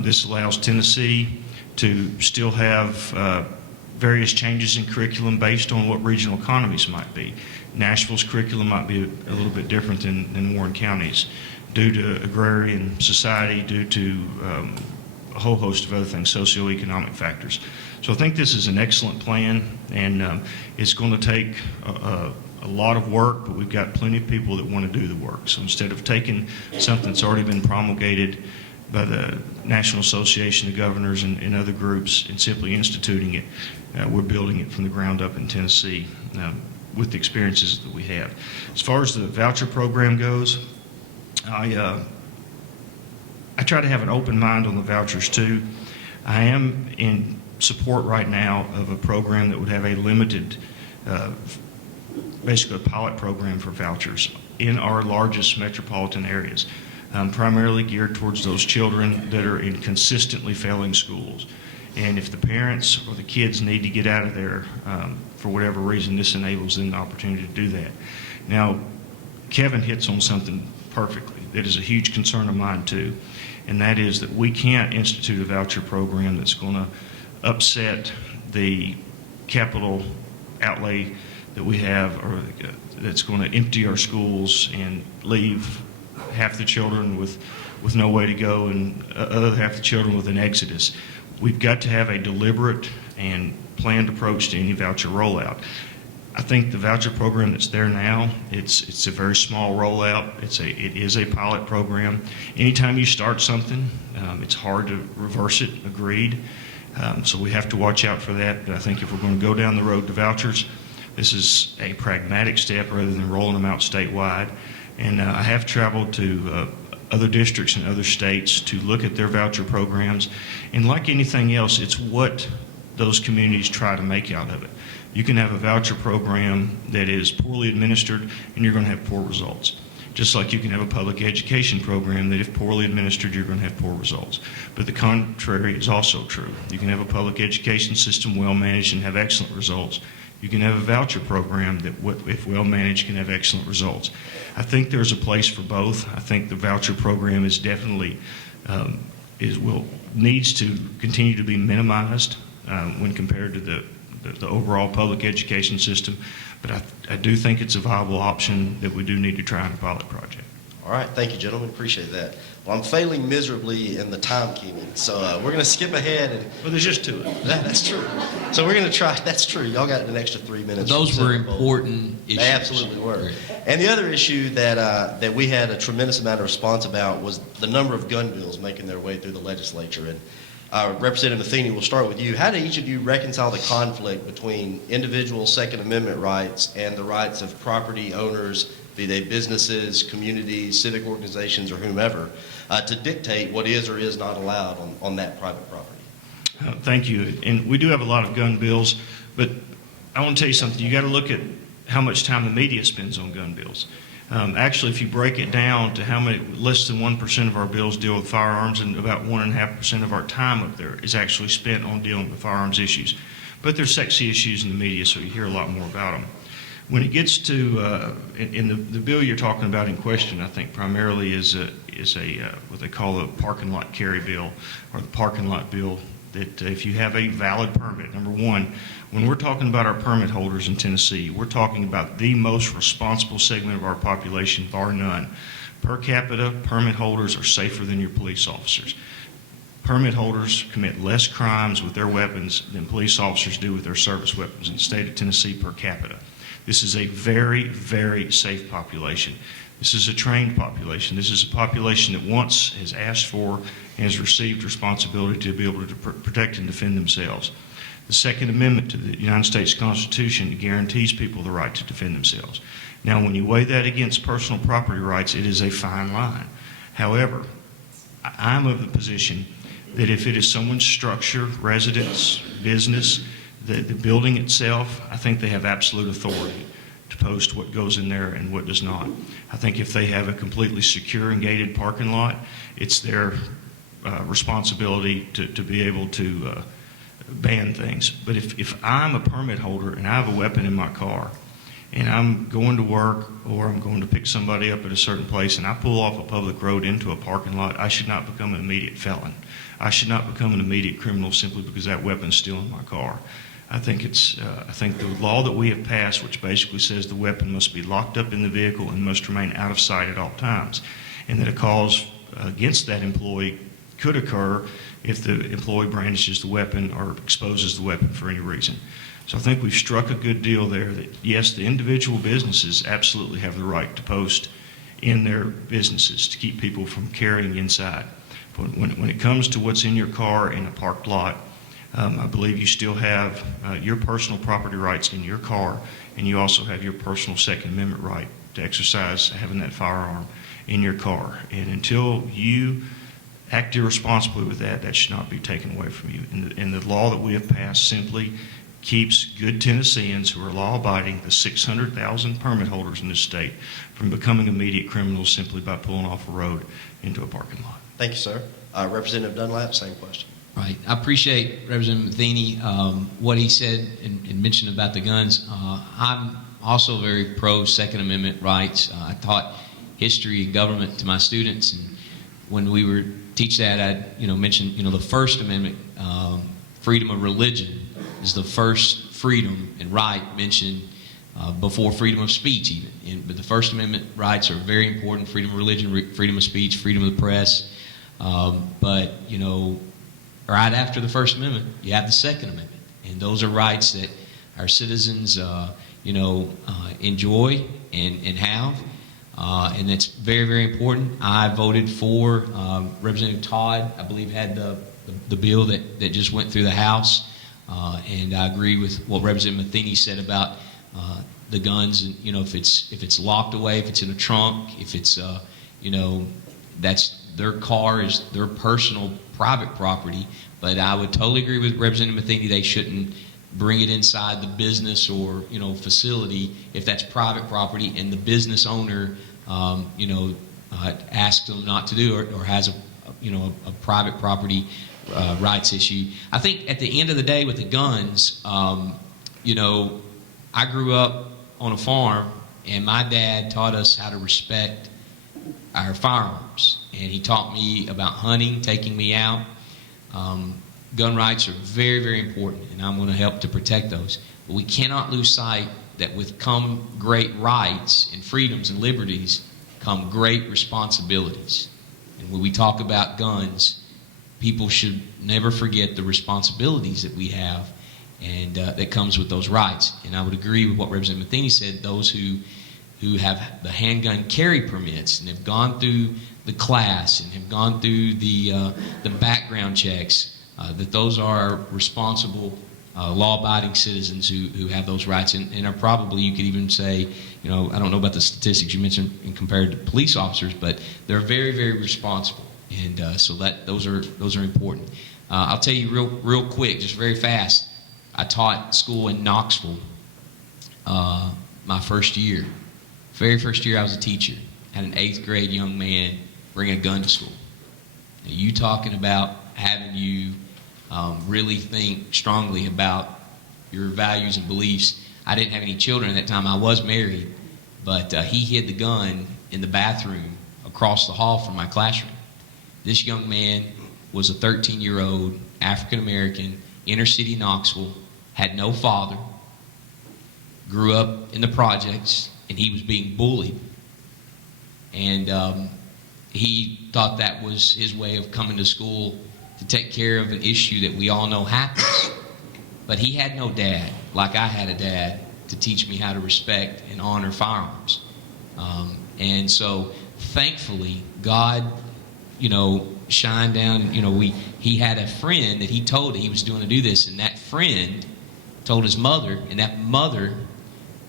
This allows Tennessee to still have various changes in curriculum based on what regional economies might be. Nashville's curriculum might be a little bit different than Warren County's due to agrarian society, due to a whole host of other things, socioeconomic factors. So I think this is an excellent plan, and it's going to take a lot of work, but we've got plenty of people that want to do the work. So instead of taking something that's already been promulgated by the National Association of Governors and other groups and simply instituting it, we're building it from the ground up in Tennessee with the experiences that we have. As far as the voucher program goes, I try to have an open mind on the vouchers too. I am in support right now of a program that would have a limited, basically a pilot program for vouchers in our largest metropolitan areas, primarily geared towards those children that are in consistently failing schools. And if the parents or the kids need to get out of there for whatever reason, this enables them the opportunity to do that. Now, Kevin hits on something perfectly that is a huge concern of mine too, and that is that we can't institute a voucher program that's going to upset the capital outlay that we have, or that's going to empty our schools and leave half the children with no way to go and other half the children with an exodus. We've got to have a deliberate and planned approach to any voucher rollout. I think the voucher program that's there now, it's a very small rollout. It is a pilot program. Anytime you start something, it's hard to reverse it, agreed. So we have to watch out for that. But I think if we're going to go down the road to vouchers, this is a pragmatic step rather than rolling them out statewide. And I have traveled to other districts in other states to look at their voucher programs. And like anything else, it's what those communities try to make out of it. You can have a voucher program that is poorly administered and you're going to have poor results. Just like you can have a public education program that if poorly administered, you're going to have poor results. But the contrary is also true. You can have a public education system well managed and have excellent results. You can have a voucher program that, if well managed, can have excellent results. I think there's a place for both. I think the voucher program is definitely needs to continue to be minimized when compared to the overall public education system. But I do think it's a viable option that we do need to try in a pilot project. All right, thank you, gentlemen. Appreciate that. Well, I'm failing miserably in the timekeeping, so we're going to skip ahead. Well, there's just two. That's true. So we're going to try. That's true. Y'all got an extra 3 minutes. Those were important issues. They absolutely were. And the other issue that we had a tremendous amount of response about was the number of gun bills making their way through the legislature. And Representative Matheny, we'll start with you. How do each of you reconcile the conflict between individual Second Amendment rights and the rights of property owners, be they businesses, communities, civic organizations, or whomever, to dictate what is or is not allowed on that private property? Thank you. And we do have a lot of gun bills, but I want to tell you something. You got to look at how much time the media spends on gun bills. Actually, if you break it down to how many, less than 1% of our bills deal with firearms, and about 1.5% of our time up there is actually spent on dealing with firearms issues. But there's sexy issues in the media, so you hear a lot more about them. When it gets to, in the bill you're talking about in question, I think primarily is what they call a parking lot carry bill, or the parking lot bill, that if you have a valid permit, number one, when we're talking about our permit holders in Tennessee, we're talking about the most responsible segment of our population, bar none. Per capita, permit holders are safer than your police officers. Permit holders commit less crimes with their weapons than police officers do with their service weapons in the state of Tennessee per capita. This is a very, very safe population. This is a trained population. This is a population that once has asked for and has received responsibility to be able to protect and defend themselves. The Second Amendment to the United States Constitution guarantees people the right to defend themselves. Now, when you weigh that against personal property rights, it is a fine line. However, I'm of the position that if it is someone's structure, residence, business, the building itself, I think they have absolute authority to post what goes in there and what does not. I think if they have a completely secure and gated parking lot, it's their responsibility to be able to ban things. But if I'm a permit holder and I have a weapon in my car and I'm going to work or I'm going to pick somebody up at a certain place and I pull off a public road into a parking lot, I should not become an immediate felon. I should not become an immediate criminal simply because that weapon's still in my car. I think the law that we have passed, which basically says the weapon must be locked up in the vehicle and must remain out of sight at all times, and that a cause against that employee could occur if the employee brandishes the weapon or exposes the weapon for any reason. So I think we've struck a good deal there that, yes, the individual businesses absolutely have the right to post in their businesses to keep people from carrying inside. But when it comes to what's in your car in a parked lot, I believe you still have your personal property rights in your car, and you also have your personal Second Amendment right to exercise having that firearm in your car. And until you act irresponsibly with that, that should not be taken away from you. And the law that we have passed simply keeps good Tennesseans who are law-abiding, the 600,000 permit holders in this state, from becoming immediate criminals simply by pulling off a road into a parking lot. Thank you, sir. Representative Dunlap, same question. Right. I appreciate Representative Matheny, what he said and mentioned about the guns. I'm also very pro Second Amendment rights. I taught history and government to my students, and when we were teach that, I'd mention the First Amendment, freedom of religion. The is the first freedom and right mentioned before freedom of speech even. But the First Amendment rights are very important: freedom of religion, freedom of speech, freedom of the press. But, you know, right after the First Amendment, you have the Second Amendment. And those are rights that our citizens, enjoy and have. And that's very, very important. I voted for Representative Todd, I believe, had the bill that just went through the House. And I agree with what Representative Matheny said about the guns. And, you know, if it's locked away, if it's in a trunk, if it's, that's their car is their personal private property. But I would totally agree with Representative Matheny. They shouldn't bring it inside the business or, facility if that's private property and the business owner, asks them not to do it or has a private property rights issue. I think at the end of the day with the guns, I grew up on a farm and my dad taught us how to respect our firearms. And he taught me about hunting, taking me out. Gun rights are very, very important, and I'm going to help to protect those. But we cannot lose sight that with come great rights and freedoms and liberties come great responsibilities. And when we talk about guns, people should never forget the responsibilities that we have and that comes with those rights. And I would agree with what Representative Matheny said, those who have the handgun carry permits and have gone through the class and have gone through the background checks, that those are responsible, law-abiding citizens who have those rights and are probably, you could even say, I don't know about the statistics you mentioned in compared to police officers, but they're very, very responsible, and so those are important. I'll tell you real quick, just very fast. I taught school in Knoxville my first year. Very first year I was a teacher. Had an 8th grade young man bring a gun to school. Now, you talking about having you really think strongly about your values and beliefs. I didn't have any children at that time. I was married, but he hid the gun in the bathroom across the hall from my classroom. This young man was a 13-year-old African-American, inner-city Knoxville, had no father, grew up in the projects, and he was being bullied. And he thought that was his way of coming to school to take care of an issue that we all know happens. But he had no dad, like I had a dad, to teach me how to respect and honor firearms. And so, thankfully, God, shined down. He had a friend that he told that he was doing to do this, and that friend told his mother, and that mother,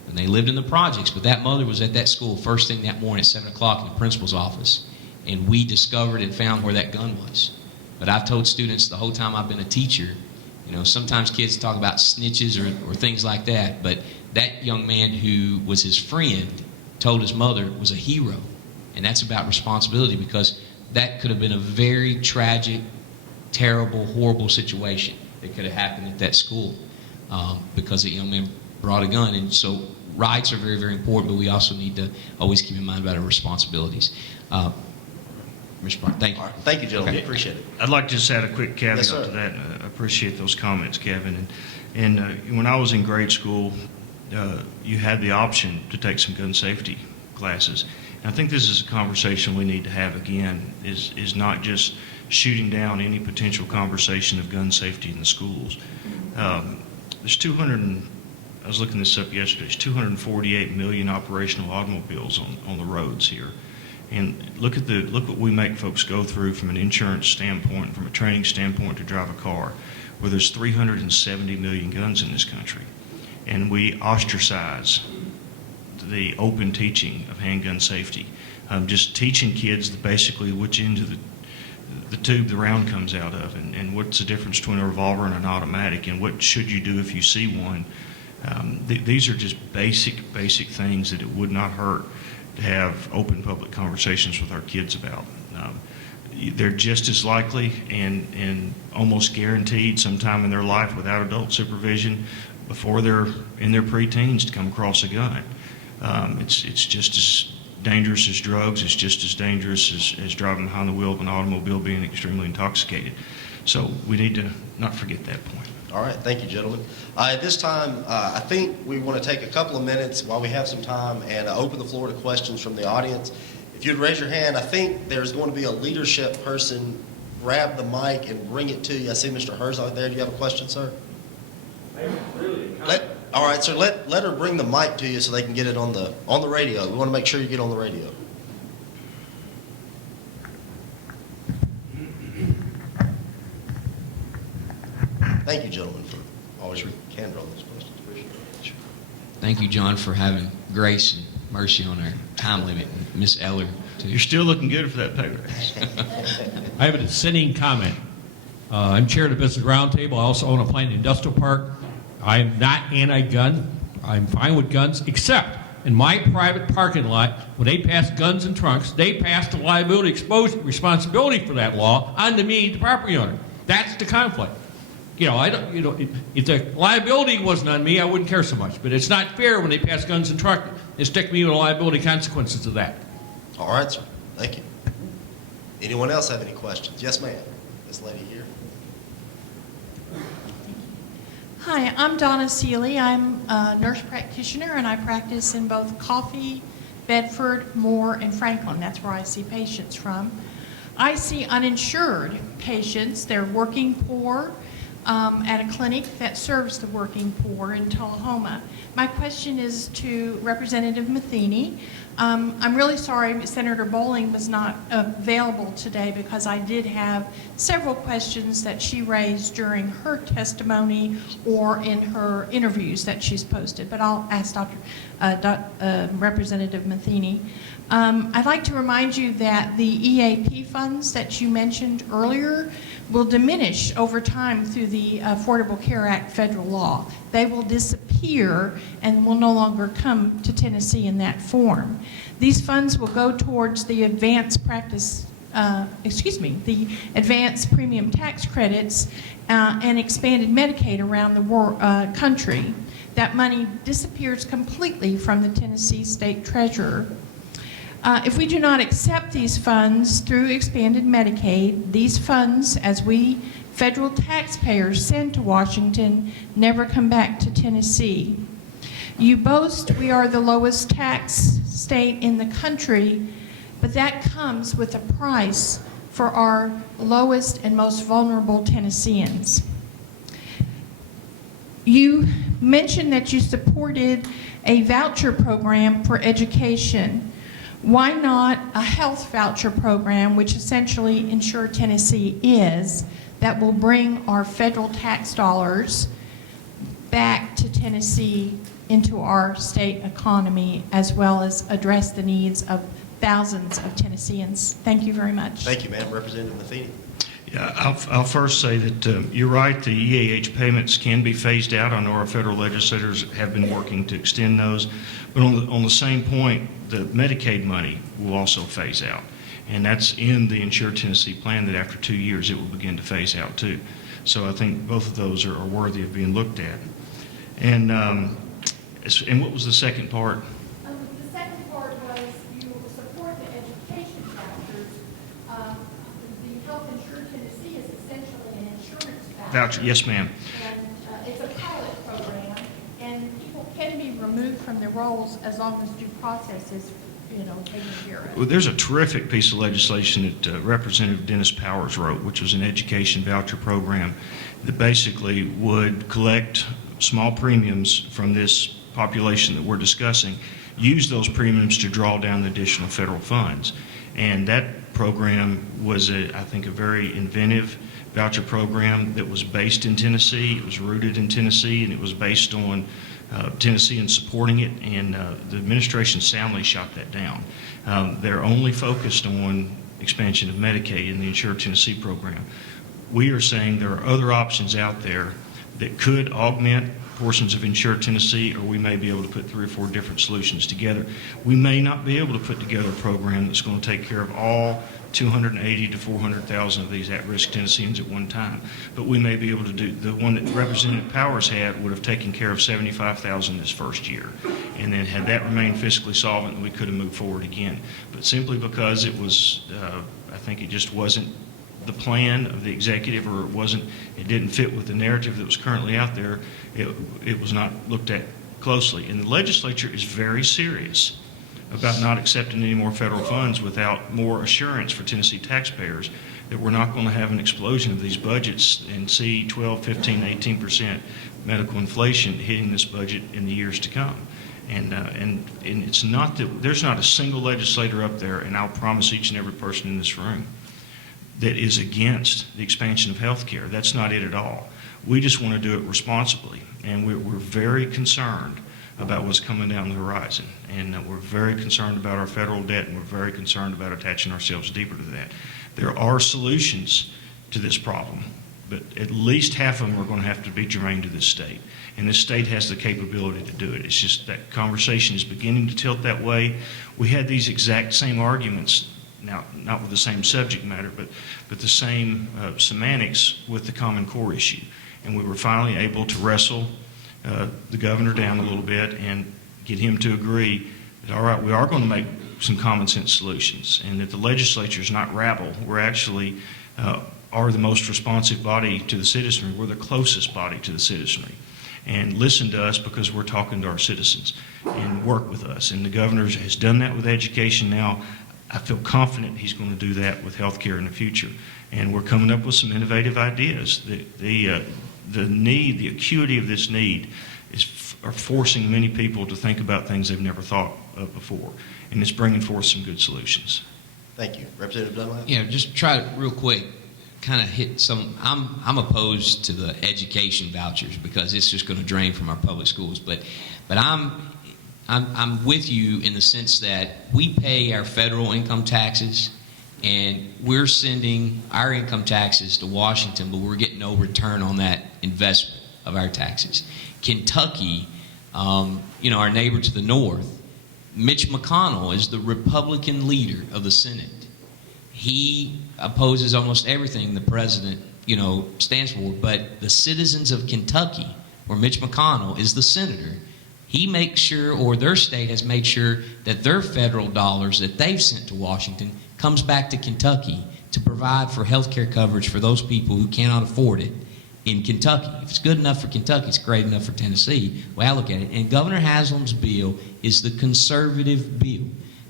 and they lived in the projects, but that mother was at that school first thing that morning at 7 o'clock in the principal's office, and we discovered and found where that gun was. But I've told students the whole time I've been a teacher, sometimes kids talk about snitches or things like that, but that young man who was his friend told his mother was a hero. And that's about responsibility, because that could have been a very tragic, terrible, horrible situation that could have happened at that school because the young man brought a gun. And so rights are very, very important, but we also need to always keep in mind about our responsibilities. Mr. Park, thank you. All right. Thank you, gentlemen. Okay. Appreciate it. I'd like to just add a quick caveat Yes, sir. to that. I appreciate those comments, Kevin. And when I was in grade school, you had the option to take some gun safety classes. And I think this is a conversation we need to have again, is not just shooting down any potential conversation of gun safety in the schools. There's I was looking this up yesterday, there's 248 million operational automobiles on the roads here. And look what we make folks go through from an insurance standpoint, from a training standpoint to drive a car, where there's 370 million guns in this country. And we ostracize the open teaching of handgun safety. Just teaching kids basically which end of the tube the round comes out of, and what's the difference between a revolver and an automatic, and what should you do if you see one. These are just basic things that it would not hurt to have open public conversations with our kids about. They're just as likely and almost guaranteed sometime in their life without adult supervision before they're in their preteens to come across a gun. It's just as dangerous as drugs. It's just as dangerous as driving behind the wheel of an automobile being extremely intoxicated. So we need to not forget that point. All right, thank you, gentlemen. At this time, I think we want to take a couple of minutes while we have some time and open the floor to questions from the audience. If you'd raise your hand, I think there's going to be a leadership person. Grab the mic and bring it to you. I see Mr. Herzog there. Do you have a question, sir? All right, sir. Let her bring the mic to you so they can get it on the radio. We want to make sure you get on the radio. Thank you, gentlemen, for always your candor on these questions. Appreciate it. Thank you, John, for having grace and mercy on our time limit. Miss Eller, too. You're still looking good for that pay raise. I have a dissenting comment. I'm chair of the Business Roundtable. I also own a plant industrial park. I am not anti-gun. I'm fine with guns, except in my private parking lot, when they pass guns and trunks, they pass the liability exposure responsibility for that law onto me, the property owner. That's the conflict. If the liability wasn't on me, I wouldn't care so much. But it's not fair when they pass guns and truck and stick me with the liability consequences of that. All right, sir. Thank you. Anyone else have any questions? Yes, ma'am. This lady here. Hi, I'm Donna Seeley. I'm a nurse practitioner, and I practice in both Coffee, Bedford, Moore, and Franklin. That's where I see patients from. I see uninsured patients. They're working poor at a clinic that serves the working poor in Tullahoma. My question is to Representative Matheny. I'm really sorry Senator Bowling was not available today because I did have several questions that she raised during her testimony or in her interviews that she's posted, but I'll ask Representative Matheny. I'd like to remind you that the EAP funds that you mentioned earlier will diminish over time through the Affordable Care Act federal law. They will disappear and will no longer come to Tennessee in that form. These funds will go towards the advanced premium tax credits and expanded Medicaid around the country. That money disappears completely from the Tennessee State Treasurer. If we do not accept these funds through expanded Medicaid, these funds, as we federal taxpayers send to Washington, never come back to Tennessee. You boast we are the lowest tax state in the country, but that comes with a price for our lowest and most vulnerable Tennesseans. You mentioned that you supported a voucher program for education. Why not a health voucher program, which essentially Insure Tennessee is, that will bring our federal tax dollars back to Tennessee into our state economy, as well as address the needs of thousands of Tennesseans? Thank you very much. Thank you, ma'am. Representative Matheny. Yeah, I'll first say that you're right, the EAH payments can be phased out. I know our federal legislators have been working to extend those. But on the same point, the Medicaid money will also phase out. And that's in the Insure Tennessee plan that after 2 years it will begin to phase out too. So I think both of those are worthy of being looked at. And what was the second part? The second part was you support the education vouchers. The Health Insure Tennessee is essentially an insurance voucher. Yes, ma'am. And it's a pilot program, and people can be removed from their roles as long as due process is, taken care of. Well, there's a terrific piece of legislation that Representative Dennis Powers wrote, which was an education voucher program that basically would collect small premiums from this population that we're discussing, use those premiums to draw down additional federal funds. And that program was, I think, a very inventive voucher program that was based in Tennessee. It was rooted in Tennessee, and it was based on Tennessee and supporting it, and the administration soundly shot that down. They're only focused on expansion of Medicaid in the Insure Tennessee program. We are saying there are other options out there that could augment portions of Insure Tennessee, or we may be able to put 3 or 4 different solutions together. We may not be able to put together a program that's going to take care of all 280 to 400,000 of these at-risk Tennesseans at one time, but we may be able to do the one that Representative Powers had would have taken care of 75,000 this first year, and then had that remained fiscally solvent, we could have moved forward again. But simply because it was, I think it just wasn't the plan of the executive, or it didn't fit with the narrative that was currently out there, it was not looked at closely. And the legislature is very serious about not accepting any more federal funds without more assurance for Tennessee taxpayers that we're not going to have an explosion of these budgets and see 12, 15, 18% medical inflation hitting this budget in the years to come. And it's not that there's not a single legislator up there, and I'll promise each and every person in this room, that is against the expansion of health care. That's not it at all. We just want to do it responsibly, and we're very concerned about what's coming down the horizon, and we're very concerned about our federal debt, and we're very concerned about attaching ourselves deeper to that. There are solutions to this problem, but at least half of them are going to have to be germane to this state, and this state has the capability to do it. It's just that conversation is beginning to tilt that way. We had these exact same arguments, now not with the same subject matter, but the same semantics with the Common Core issue, and we were finally able to wrestle the governor down a little bit and get him to agree that, all right, we are going to make some common sense solutions, and that the legislature is not rabble. We're actually are the most responsive body to the citizenry. We're the closest body to the citizenry, and listen to us because we're talking to our citizens and work with us. And the governor has done that with education. Now I feel confident he's going to do that with health care in the future, and we're coming up with some innovative ideas. The need, the acuity of this need are forcing many people to think about things they've never thought of before, and it's bringing forth some good solutions. Thank you. Representative Dunlap? Yeah, just try to real quick kind of hit some. I'm opposed to the education vouchers because it's just going to drain from our public schools. But I'm with you in the sense that we pay our federal income taxes, and we're sending our income taxes to Washington, but we're getting no return on that investment of our taxes. Kentucky, our neighbor to the north, Mitch McConnell is the Republican leader of the Senate. He opposes almost everything the president, stands for, but the citizens of Kentucky, where Mitch McConnell is the senator, he makes sure, or their state has made sure, that their federal dollars that they've sent to Washington comes back to Kentucky to provide for health care coverage for those people who cannot afford it in Kentucky. If it's good enough for Kentucky, it's great enough for Tennessee. The way I look at it. And Governor Haslam's bill is the conservative bill.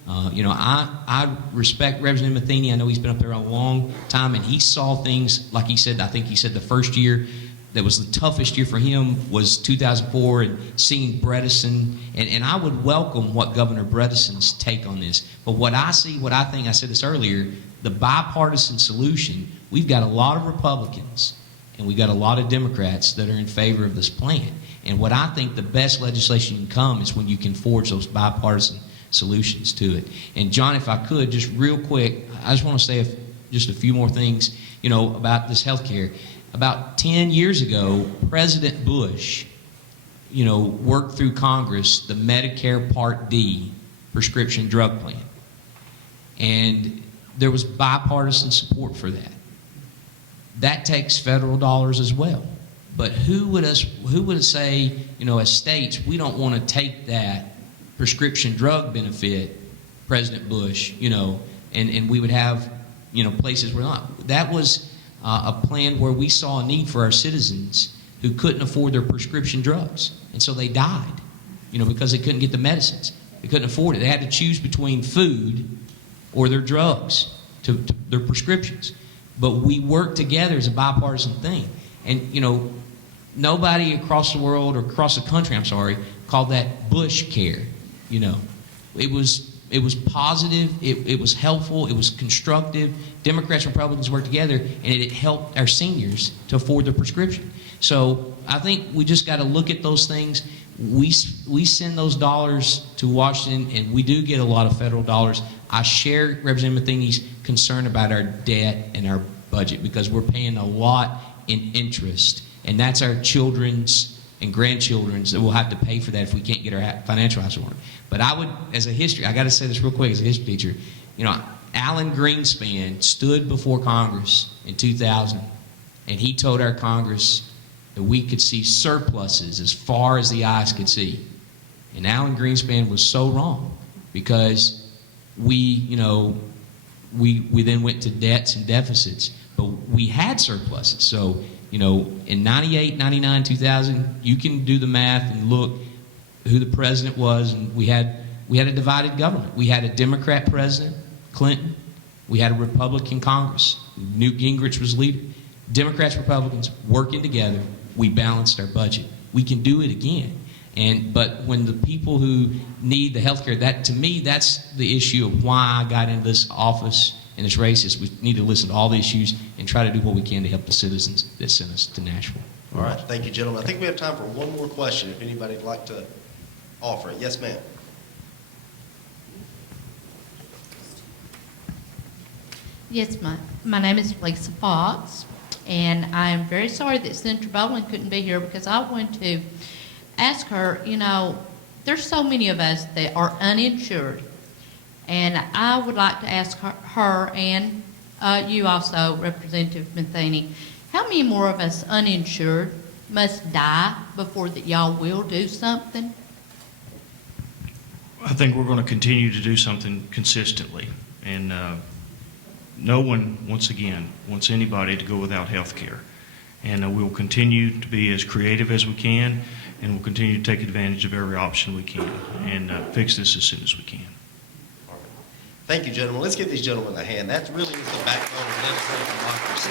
I respect Representative Matheny. I know he's been up there a long time, and he saw things, like he said, I think he said the first year that was the toughest year for him was 2004, and seeing Bredesen, and I would welcome what Governor Bredesen's take on this. But what I see, what I think, I said this earlier, the bipartisan solution, we've got a lot of Republicans and we've got a lot of Democrats that are in favor of this plan. And what I think the best legislation can come is when you can forge those bipartisan solutions to it. And John, if I could, just real quick, I just want to say just a few more things, about this health care. About 10 years ago, President Bush, worked through Congress the Medicare Part D prescription drug plan. And there was bipartisan support for that. That takes federal dollars as well. But who would say, as states, we don't want to take that prescription drug benefit, President Bush, and we would have, places where not. That was a plan where we saw a need for our citizens who couldn't afford their prescription drugs. And so they died, because they couldn't get the medicines. They couldn't afford it. They had to choose between food or their drugs, to their prescriptions. But we worked together as a bipartisan thing. And, nobody across the world, or across the country, called that Bush care. It was positive, it was helpful, it was constructive. Democrats and Republicans worked together, and it helped our seniors to afford their prescription. So I think we just got to look at those things. We send those dollars to Washington, and we do get a lot of federal dollars. I share Representative Matheny's concern about our debt and our budget, because we're paying a lot in interest, and that's our children's and grandchildren's that will have to pay for that if we can't get our financial house in order. But I would, as a history, I got to say this real quick as a history teacher, Alan Greenspan stood before Congress in 2000, and he told our Congress that we could see surpluses as far as the eyes could see. And Alan Greenspan was so wrong, because we then went to debts and deficits. but we had surpluses. So, you know, in 98, 99, 2000, you can do the math and look who the president was, and we had a divided government. We had a Democrat president, Clinton. We had a Republican Congress. Newt Gingrich was leader. Democrats, Republicans working together, we balanced our budget. We can do it again. But when the people who need the health care, that to me, that's the issue of why I got into this office and this race, is we need to listen to all the issues and try to do what we can to help the citizens that sent us to Nashville. All right, thank you, gentlemen. I think we have time for one more question, if anybody would like to offer it. Yes, ma'am. Yes, my name is Lisa Fox, and I am very sorry that Senator Bowling couldn't be here, because I want to ask her, you know, there's so many of us that are uninsured, and I would like to ask her and you also, Representative Matheny, how many more of us uninsured must die before that y'all will do something? I think we're going to continue to do something consistently, and no one, once again, wants anybody to go without health care. And we'll continue to be as creative as we can, and we'll continue to take advantage of every option we can, and fix this as soon as we can. All right. Thank you, gentlemen. Let's give these gentlemen a hand. That really is the backbone of legislative democracy.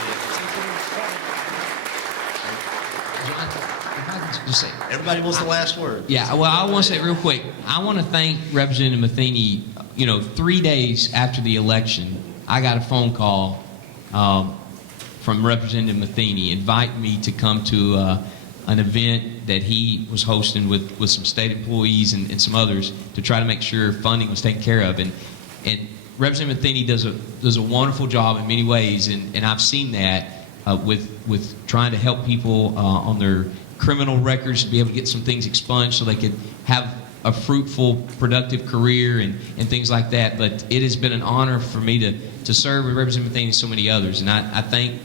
John, if I could just say, Everybody wants the last word. yeah, well, I want to say real quick, I want to thank Representative Matheny. You know, 3 days after the election, I got a phone call from Representative Matheny inviting me to come to an event that he was hosting with some state employees and some others to try to make sure funding was taken care of. And Representative Matheny does a wonderful job in many ways, and I've seen that with trying to help people on their criminal records to be able to get some things expunged so they could have a fruitful, productive career and things like that. But it has been an honor for me to serve with Representative Matheny and so many others. And I thank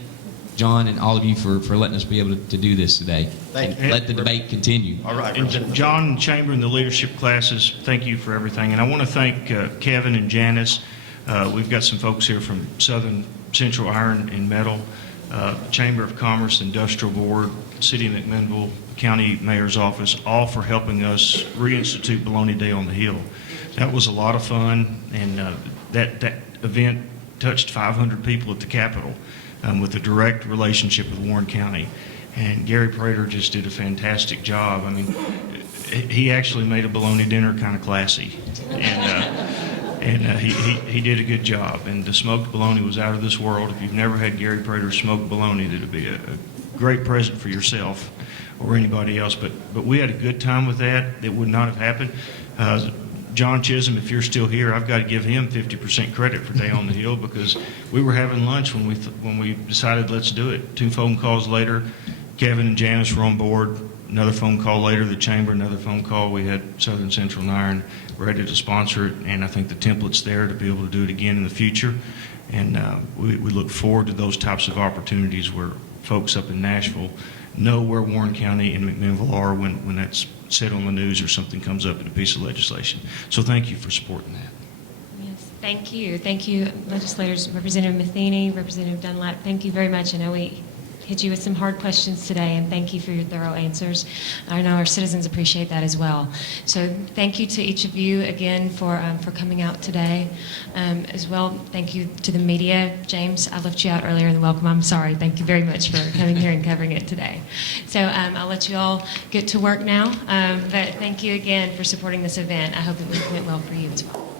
John and all of you for letting us be able to do this today. Thank and you. let the debate continue. All right, And Representative. John and Chamber and the leadership classes, thank you for everything. And I want to thank Kevin and Janice. We've got some folks here from Southern Central Iron and Metal, Chamber of Commerce, Industrial Board, City of McMinnville, County Mayor's Office, all for helping us reinstitute Bologna Day on the Hill. That was a lot of fun, and that event touched 500 people at the Capitol with a direct relationship with Warren County. And Gary Prater just did a fantastic job. I mean, he actually made a bologna dinner kind of classy, and he did a good job. And the smoked bologna was out of this world. If you've never had Gary Prater's smoked bologna, that'd be a great present for yourself or anybody else. But we had a good time with that. It would not have happened. John Chisholm, if you're still here, I've got to give him 50% credit for Day on the Hill, because we were having lunch when we decided let's do it. 2 phone calls later, Kevin and Janice were on board. Another phone call later, the Chamber, another phone call. We had Southern Central and Iron ready to sponsor it, and I think the template's there to be able to do it again in the future. And we look forward to those types of opportunities where folks up in Nashville know where Warren County and McMinnville are when that's said on the news or something comes up in a piece of legislation. So thank you for supporting that. Yes, thank you. Thank you, legislators, Representative Matheny, Representative Dunlap. Thank you very much. I know we hit you with some hard questions today, and thank you for your thorough answers. I know our citizens appreciate that as well. So thank you to each of you again for coming out today. As well, thank you to the media. James, I left you out earlier in the welcome. I'm sorry. Thank you very much for coming here and covering it today. So I'll let you all get to work now, but thank you again for supporting this event. I hope it went well for you as well.